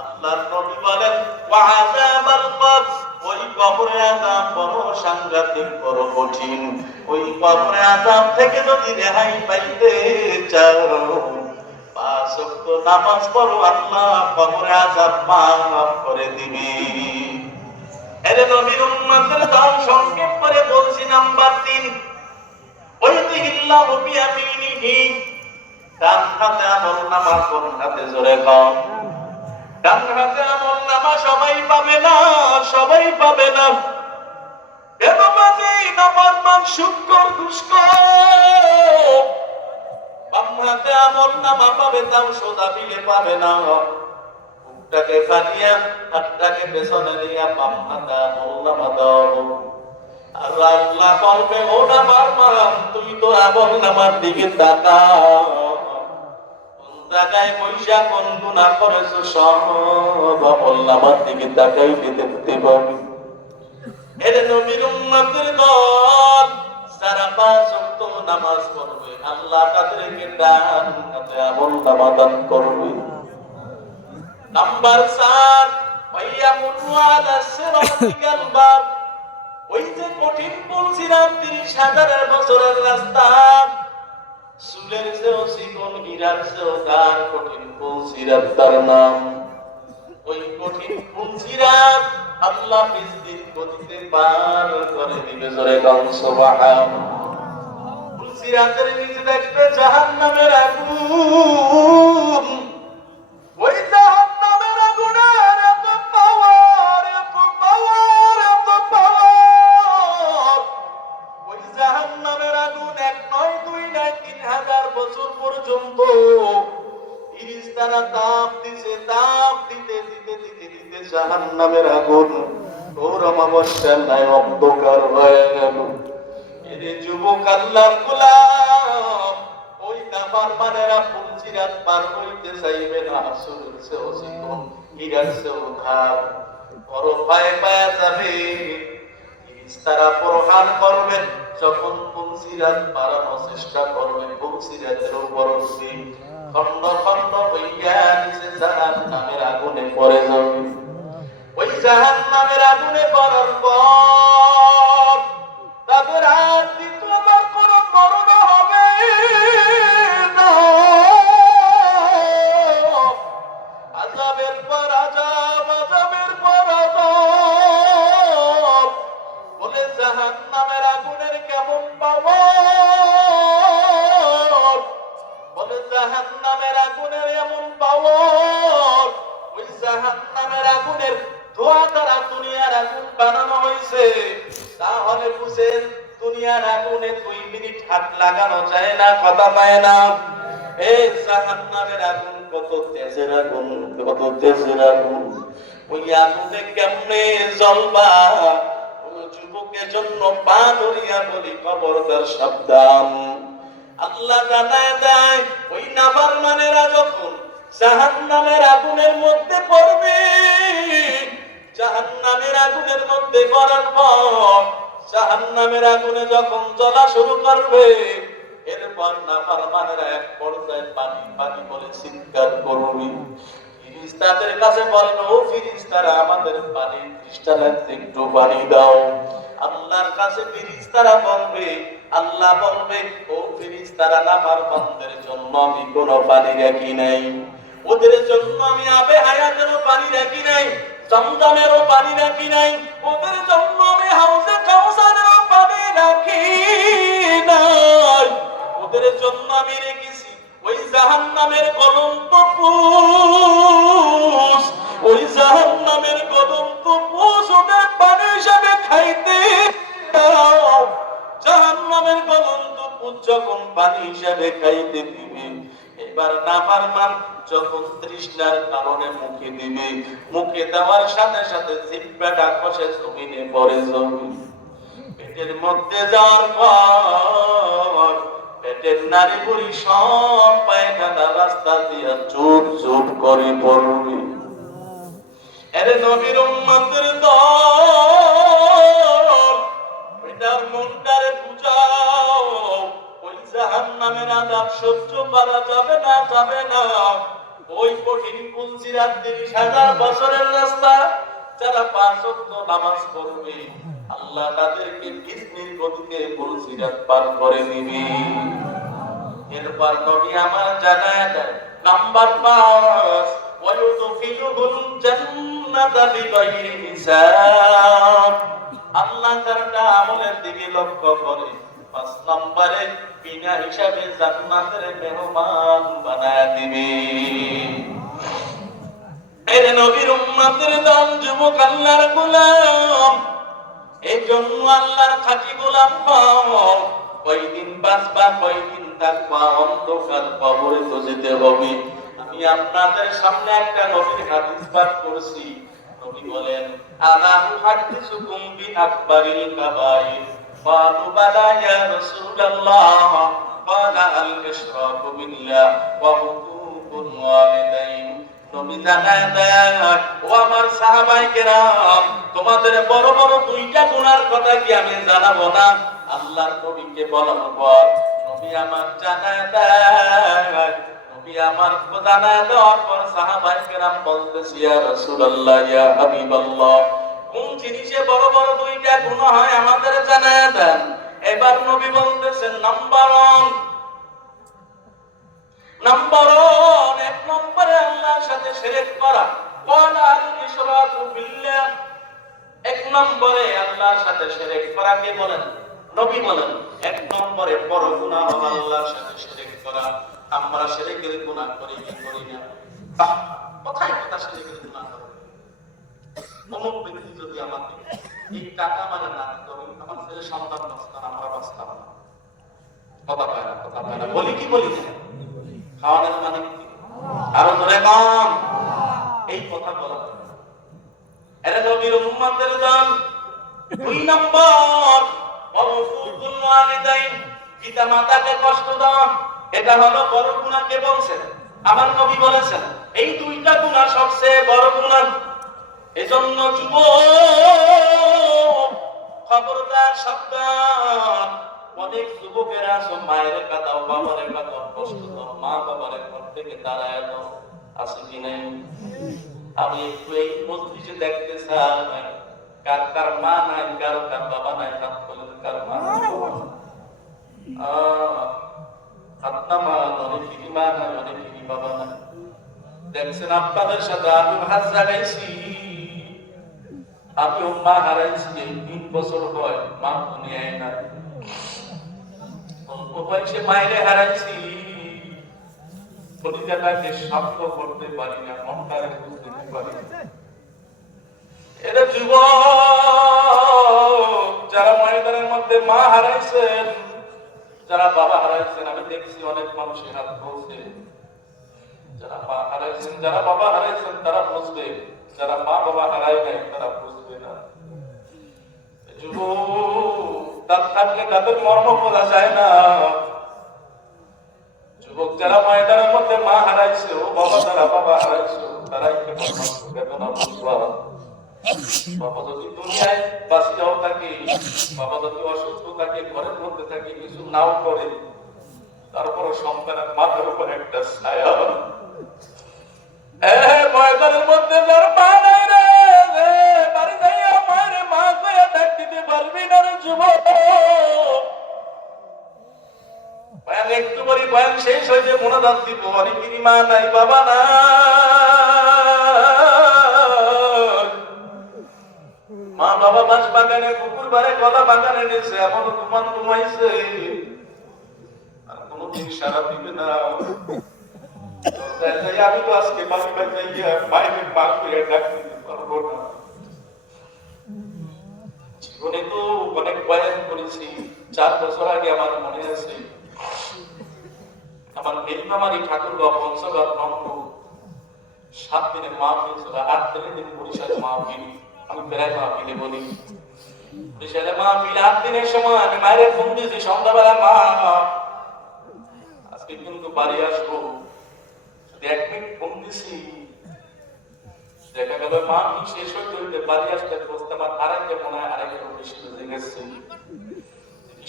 আল্লাহর নবী বলেন, ওয়াযাবাল কবর, ওই কবরে আযাব বড় সাংঘাতিক, বড় কঠিন। ওই কবরে আযাব থেকে যদি রেহাই পাইতে চাও, 5 ওয়াক্ত নামাজ পড়ো, আল্লাহ কবরে আযাব মাফ করে দিবি। এরে নবীর উম্মতের দল, সংক্ষেপ করে বলছি, নাম্বার 3, ওয়াইদিল্লাহু বিয়ামিনিহি, ডান হাতে আমলনামা, কোন হাতে জোরে কও। ডান হাতে আমলনামা সবাই পাবে না, সবাই পাবে না। কেন বাজে নাফরমান, শুকর, দুষ্কর। বাম হাতে আমলনামা পাবে, তাও সোজা বিলে পাবে না। মুখটাকে ফাটিয়ে হাতটাকে পেছনে দিয়ে বাম হাতে আমলনামা দাও। আল্লাহ বলবে, ও না বারবার তুই তো আমলনামার দিকে তাকাও, কোন জায়গায় বৈশা কোন গুনাহ করেছো সব আমলনামার দিকে তাকাইলে দেখতে পাবি। এর নবীর উম্মতের দল, যারা 5 ওয়াক্ত নামাজ পড়বে, আল্লাহ তাদেরকে ডান হাতে আমলনামা দান করবে। নাম্বার 4, ওয়াইয়ামুনু আলা সিরাতিল বাব, ওই যে কঠিন বলছিলাম 30,000 বছরের রাস্তা, চুলের চেয়েও চিকন, হীরার চেয়েও তার কঠিন বলছিলাম তার নাম। ওই কঠিন বলছিলাম আল্লাহ ফিজদিন গতিতে পার করে দিবে, জোরে গান সুবহান। বলছিলামের নিচে দেখবে জাহান্নামের আগুন, ওই জাহান্নামের আগুনের এত পাওয়ার, এত পাওয়ার, এত পাওয়ার। ওই জাহান্নামের আগুন 1 নয় 2 নয় 3,000 বছর পর্যন্ত ফেরেশতারা তাপ দিতে, তাপ দিতে দিতে দিতে দিতে জাহান্নামের আগুন ঘোর অমাবস্যার ন্যায় অন্ধকার হয়ে গেল। এরে যুবক আল্লাহর গোলাম, ওই নাফরমানেরা পুলসিরাত পার হইতে চাইবে না, আসলের চেয়েও চিকন, হীরার চেয়েও ধার, বড় পায়ে পায়ে যাবে। ফেরেশতারা প্রহার করবেন, যখন পুলসিরাত পারানোর চেষ্টা করবেন, পুলসিরাতের উপর খন্ড খন্ড হইয়া নিচে জাহান্নামের আগুনে পড়ে যাবে। ওই জাহান্নামের আগুনে পড়ার পর তাদের আর দ্বিতীয়বার কোন মরণ হবে না। আযাবের পর আযাব, আযাবের পর আযাব। বলে জাহান্নামের আগুনের কেমন পাওয়ার, বলে জাহান্নামের আগুনের এমন পাওয়ার। ওই জাহান্নামের আগুনের ধোঁয়া দ্বারা দুনিয়ার আগুন বানানো হয়েছে। তাহলে বুঝেন দুনিয়ার আগুনে 2 মিনিট হাত লাগানো যায় না, কথা পায় না। এই জাহান্নামের আগুন কত তেজের আগুন, কত তেজের আগুন। ওই আগুনে কেমনে জ্বলবা, ওই যুবকের জন্য পা ধরিয়া বলি খবরদার, সাবধান। আল্লাহ জানায় দেয় ওই নাফরমানেরা যখন জাহান্নামের আগুনের মধ্যে পড়বে, জাহান্নামের আগুনের মধ্যে পড়ার পর জাহান্নামের আগুনে যখন জ্বলা শুরু করবে, এরপর নাফরমানেরা এক পর্যায়ে পানি পানি বলে চিৎকার করবে। ফেরেশতাদের কাছে বলবে, ও ফেরেশতারা আমাদের পানি তৃষ্ণা লাগছে, একটু পানি দাও। আল্লাহর কাছে ফেরেশতারা বলবে, আল্লাহ বলবে, ও ফেরেশতারা নাফরমানদের জন্য আমি কোনো পানি রাখি নাই, ওদের জন্য আমি আবে হায়াতেরও পানি রাখি নাই, জমজমেরও পানি রাখি নাই, ওদের জন্য আমি হাউজে কাউসারেরও পানি রাখি নাই, ওদের জন্য আমি রেখেছি ওই জাহান্নামের গলন্ত কুশ, ওই জাহান্নামের গলন্ত কুশ ওদের পানি হিসাবে খাইতে দাও। জাহান্নামের গলন্ত কুশ যখন পানি হিসাবে খাইতে দিবে, এবার নাফরমান যখন তৃষ্ণার কারণে মুখে দিবে, মুখে দেওয়ার সাথে সাথে জিহ্বাটা খসে জমিনে পড়ে যাবে। পেটের মধ্যে যাওয়ার পর পেটের নারী বুড়ি সব পায়খানা রাস্তা দিয়া চুপ চুপ করে পড়বে। এরে নবীর উম্মতের দল, এটার মনটারে বুঝাও, ওই জাহান্নামের আযাব সহ্য করা যাবে না, যাবে না। ওই কঠিন পুলসিরাত 30,000 বছরের রাস্তা, যারা 5 ওয়াক্ত নামাজ পড়বে আল্লাহ তাদেরকে বিজনির গতিতে পুলসিরাত পার করে দিবে। এরপর নবী আমার জানায় দেয়, নাম্বার 5, ওয়ায়ুদখিলুহুল জান্নাতা বিগাইরি হিসাব। আল্লাহ তাআলা আমলের দিকে লক্ষ্য করে 5 নম্বরে বিনা হিসাবে জান্নাতের মেহমান বানায় দিবে। এর নবীর উম্মতের দল, যুবক আল্লাহর গোলাম, এই জন্য আল্লাহর খাঁটি গোলাম হও। কয়দিন বাঁচবা, কয়দিন থাকবা, অন্ধকার কবরে তো যেতে হবে। আমি আপনাদের সামনে একটা নবীর হাদিস পাঠ করছি। নবী বলেন, আনা উহাদ্দিসুকুম বিআকবারিল কাবাইর। ক্বালু বালা ইয়া রাসূলুল্লাহ। ক্বালা আল ইশরাকু বিল্লাহ ওয়া হুকুকুল ওয়ালিদাইন। নবী জানায় দেন, ও আমার সাহাবায়ে কেরাম, তোমাদের বড় বড় 2টা গুনার কথা কি আমি জানাবো না? আল্লাহর নবীকে বলার পর নবী আমার জানায় দেন, নবী আমার জানায় দেওয়ার পর সাহাবায়ে কেরাম বলতেছে, ইয়া রাসূলুল্লাহ, ইয়া হাবিবাল্লাহ, কোন জিনিসে বড় বড় দুইটা গুনাহ হয় আমাদের জানায় দেন। এবার নবী বলতেছেন নাম্বার 1 এক নম্বরে আল্লাহর সাথে শিরক করা। ওয়ালা আল-ইশরাকু বিল্লাহ, এক নম্বরে আল্লাহর সাথে শিরক করা। কে বলেন? নবী বলেন। এক নম্বরে বড় গুনাহ হলো আল্লাহর সাথে শিরক করা। আমরা শিরকের গুনাহ করি কি করি না? কোথায় কথা শিরকের গুনাহ করে? অমুক ব্যক্তি যদি আমাকে এই টাকা মানে না দিত, আমার ছেলে সন্তান বাঁচতাম, আমরা বাঁচতাম না। কথা পায় না, বলি কি বলি না? খাওয়ানোর মানে কি? আরো ধরে কম এই কথা বলা। এরা নবীর উম্মতের দান। 2 নম্বর ওয়াহুকুকুল ওয়ালিদাইন, পিতা মাতাকে কষ্ট দাও। এটা হলো বড় গুনাহ। কে বলছেন? আমার নবী বলেছেন এই দুইটা গুনাহ সবচেয়ে বড় গুনাহ। এজন্য যুবক খবরদার, সাবধান। অনেক যুবকেরা মায়ের কথা, বাবার কথা কষ্ট দাও, মা বাবার ঘর থেকে দাঁড়ায় দাও, আছে কি নাই? আমি একটু এই মসজিদে দেখতে চাই কার কার মা নাই, কার কার বাবা নাই। হাত বলেন কার মা নাই, আপনার মা অনেকেরই মা নাই, অনেকেরই বাবা নাই। দেখছেন আপনাদের সাথে আমি হাত জাগাইছি, আমিও মা হারাইছি। 3 বছর হয় মা দুনিয়ায় নাই। অল্প বয়সে মায়েরে হারাইছি, কলিজাটাকে শান্ত করতে পারি না, মনটারে বুঝতে পারি না। এরা যুবক যারা ময়দানের মধ্যে মা হারাইছেন, যারা বাবা হারাইছেন, আমি দেখছি অনেক মানুষের হাত বলছে। যারা মা হারাইছেন, যারা বাবা হারাইছেন তারা বুঝবে, যারা মা বাবা হারাই নাই তারা বুঝবে না। যুবক তার থাকলে তাদের মর্ম বোঝা যায় না। যুবক যারা ময়দানের মধ্যে মা হারাইছে, ও বাবা যারা বাবা হারাইছে, তারাই বেদনা বুঝবা। বাবা যদি দুনিয়ায় বাঁচিয়াও থাকে, বাবা যদি অসুস্থ থাকে, ঘরের মধ্যে থাকে, কিছু নাও করে, তারপরে সন্তানের মাথার উপর একটা ছায়া। ময়দানের মধ্যে যার মা নাই রে, বাড়ি যাইয়া মায়ের মা কইয়া ডাক দিতে পারবি না রে যুবক। বয়ান একটু করে বয়ান শেষ হইতে মোনাজাত দিব, অনেকেরই মা নাই, বাবা নাই। মা বাবা বাস বাগানে, কুকুর বাড়ে, কলা বাগানে নিয়েছে, এমন ঘুমাইছে, আর কোনদিন সারা দিবে না। আমি তো আজকে বাড়িটা যাইয়া বাইরে পা করে ডাক দিতে পারবো না। জীবনে তো অনেক বয়ান করেছি। 4 বছর আগে আমার মনে আছে, আমার নীলমামারি ঠাকুরগাঁও পঞ্চগড় রংপুর 7 দিনের মাহফিল ছিল। 8 দিন বরিশালে মাহফিল। আমি প্রায় মাহফিলে বলি, বরিশালে মাহফিল 8 দিনের সময় আমি মায়ের ফোন দিয়েছি সন্ধ্যাবেলা, মা আজকে কিন্তু বাড়ি আসবো। 1 মিনিট ফোন দিছি, দেখা গেল মাহফিল শেষ হইতে বাড়ি আসতে বসতে আমার আড়াইটা মনে হয়, আড়াইটার বেশি বেজে গেছে।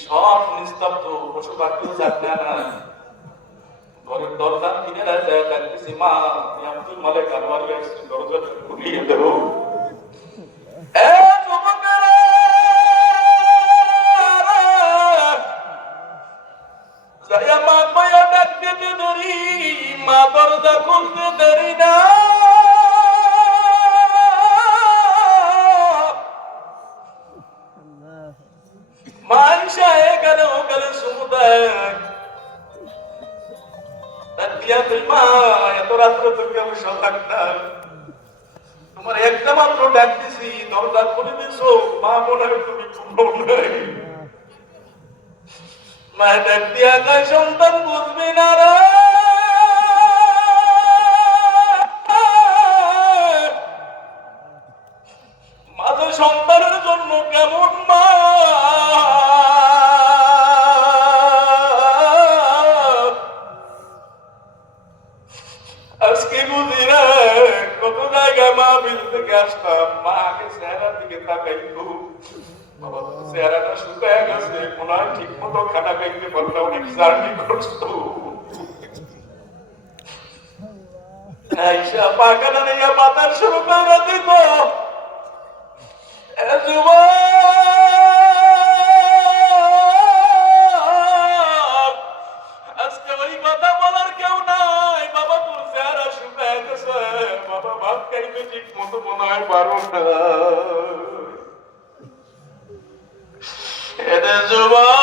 সব নিস্তব্ধ, পশু পাখিও যাচ্ছে না। ঘরের দরজা কিনে রাখতেছি, মা আমি আব্দুল মালিক আনোয়ারি আসছি, দরজাটা খুলিয়ে দেবো। মা পায়া ডাক দিতে দেরি, মা দরজা খুলতে দেরি না। তোমার একটা মাত্র ডাক দিছি, দরজা খুলে দিছো, মা মনে হয় তুমি মা ডাক দিয়া কয় সন্তান বুঝবি না রে, মাঝে সন্তানের জন্য কেমন মা। আজকে বুঝি না কত জায়গায় মা বিল থেকে আসতাম, মা আগে চেহারার দিকে তাকাইতো, বাবা চেহারাটা শুকায় গেছে, মনে হয় ঠিক মতো খানা খাইতে পারলে অনেক জার্নি করতো। পাখানা নিয়ে পাতার শুরু করে দিত, পারো না। এদের যুবক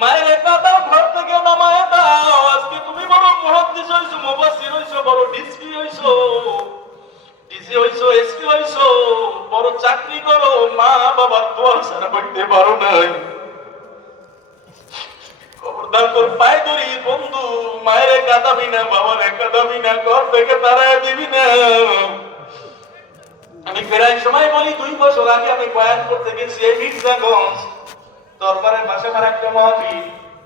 মায়ের কথা ঘর থেকে নামায় দাও। আজকে তুমি বড় মুহাদ্দিস হইছো, মুফাসসির হইছো, বড় ডিসি হইছো, এসপি হইছো, বড় চাকরি করো, মা বাবার দোয়া ছাড়া করতে পারো নাই। খবরদার তোর পায়ে ধরি বন্ধু, মায়ের কাঁদাবি না, বাবার কাঁদাবি না, ঘর থেকে তাড়ায় দিবি না। আমি প্রায় সময় বলি, 2 বছর আগে আমি বয়ান করতে গেছি এই মির্জাগঞ্জ দরবারের পাশে আমার একটা মাহফিল।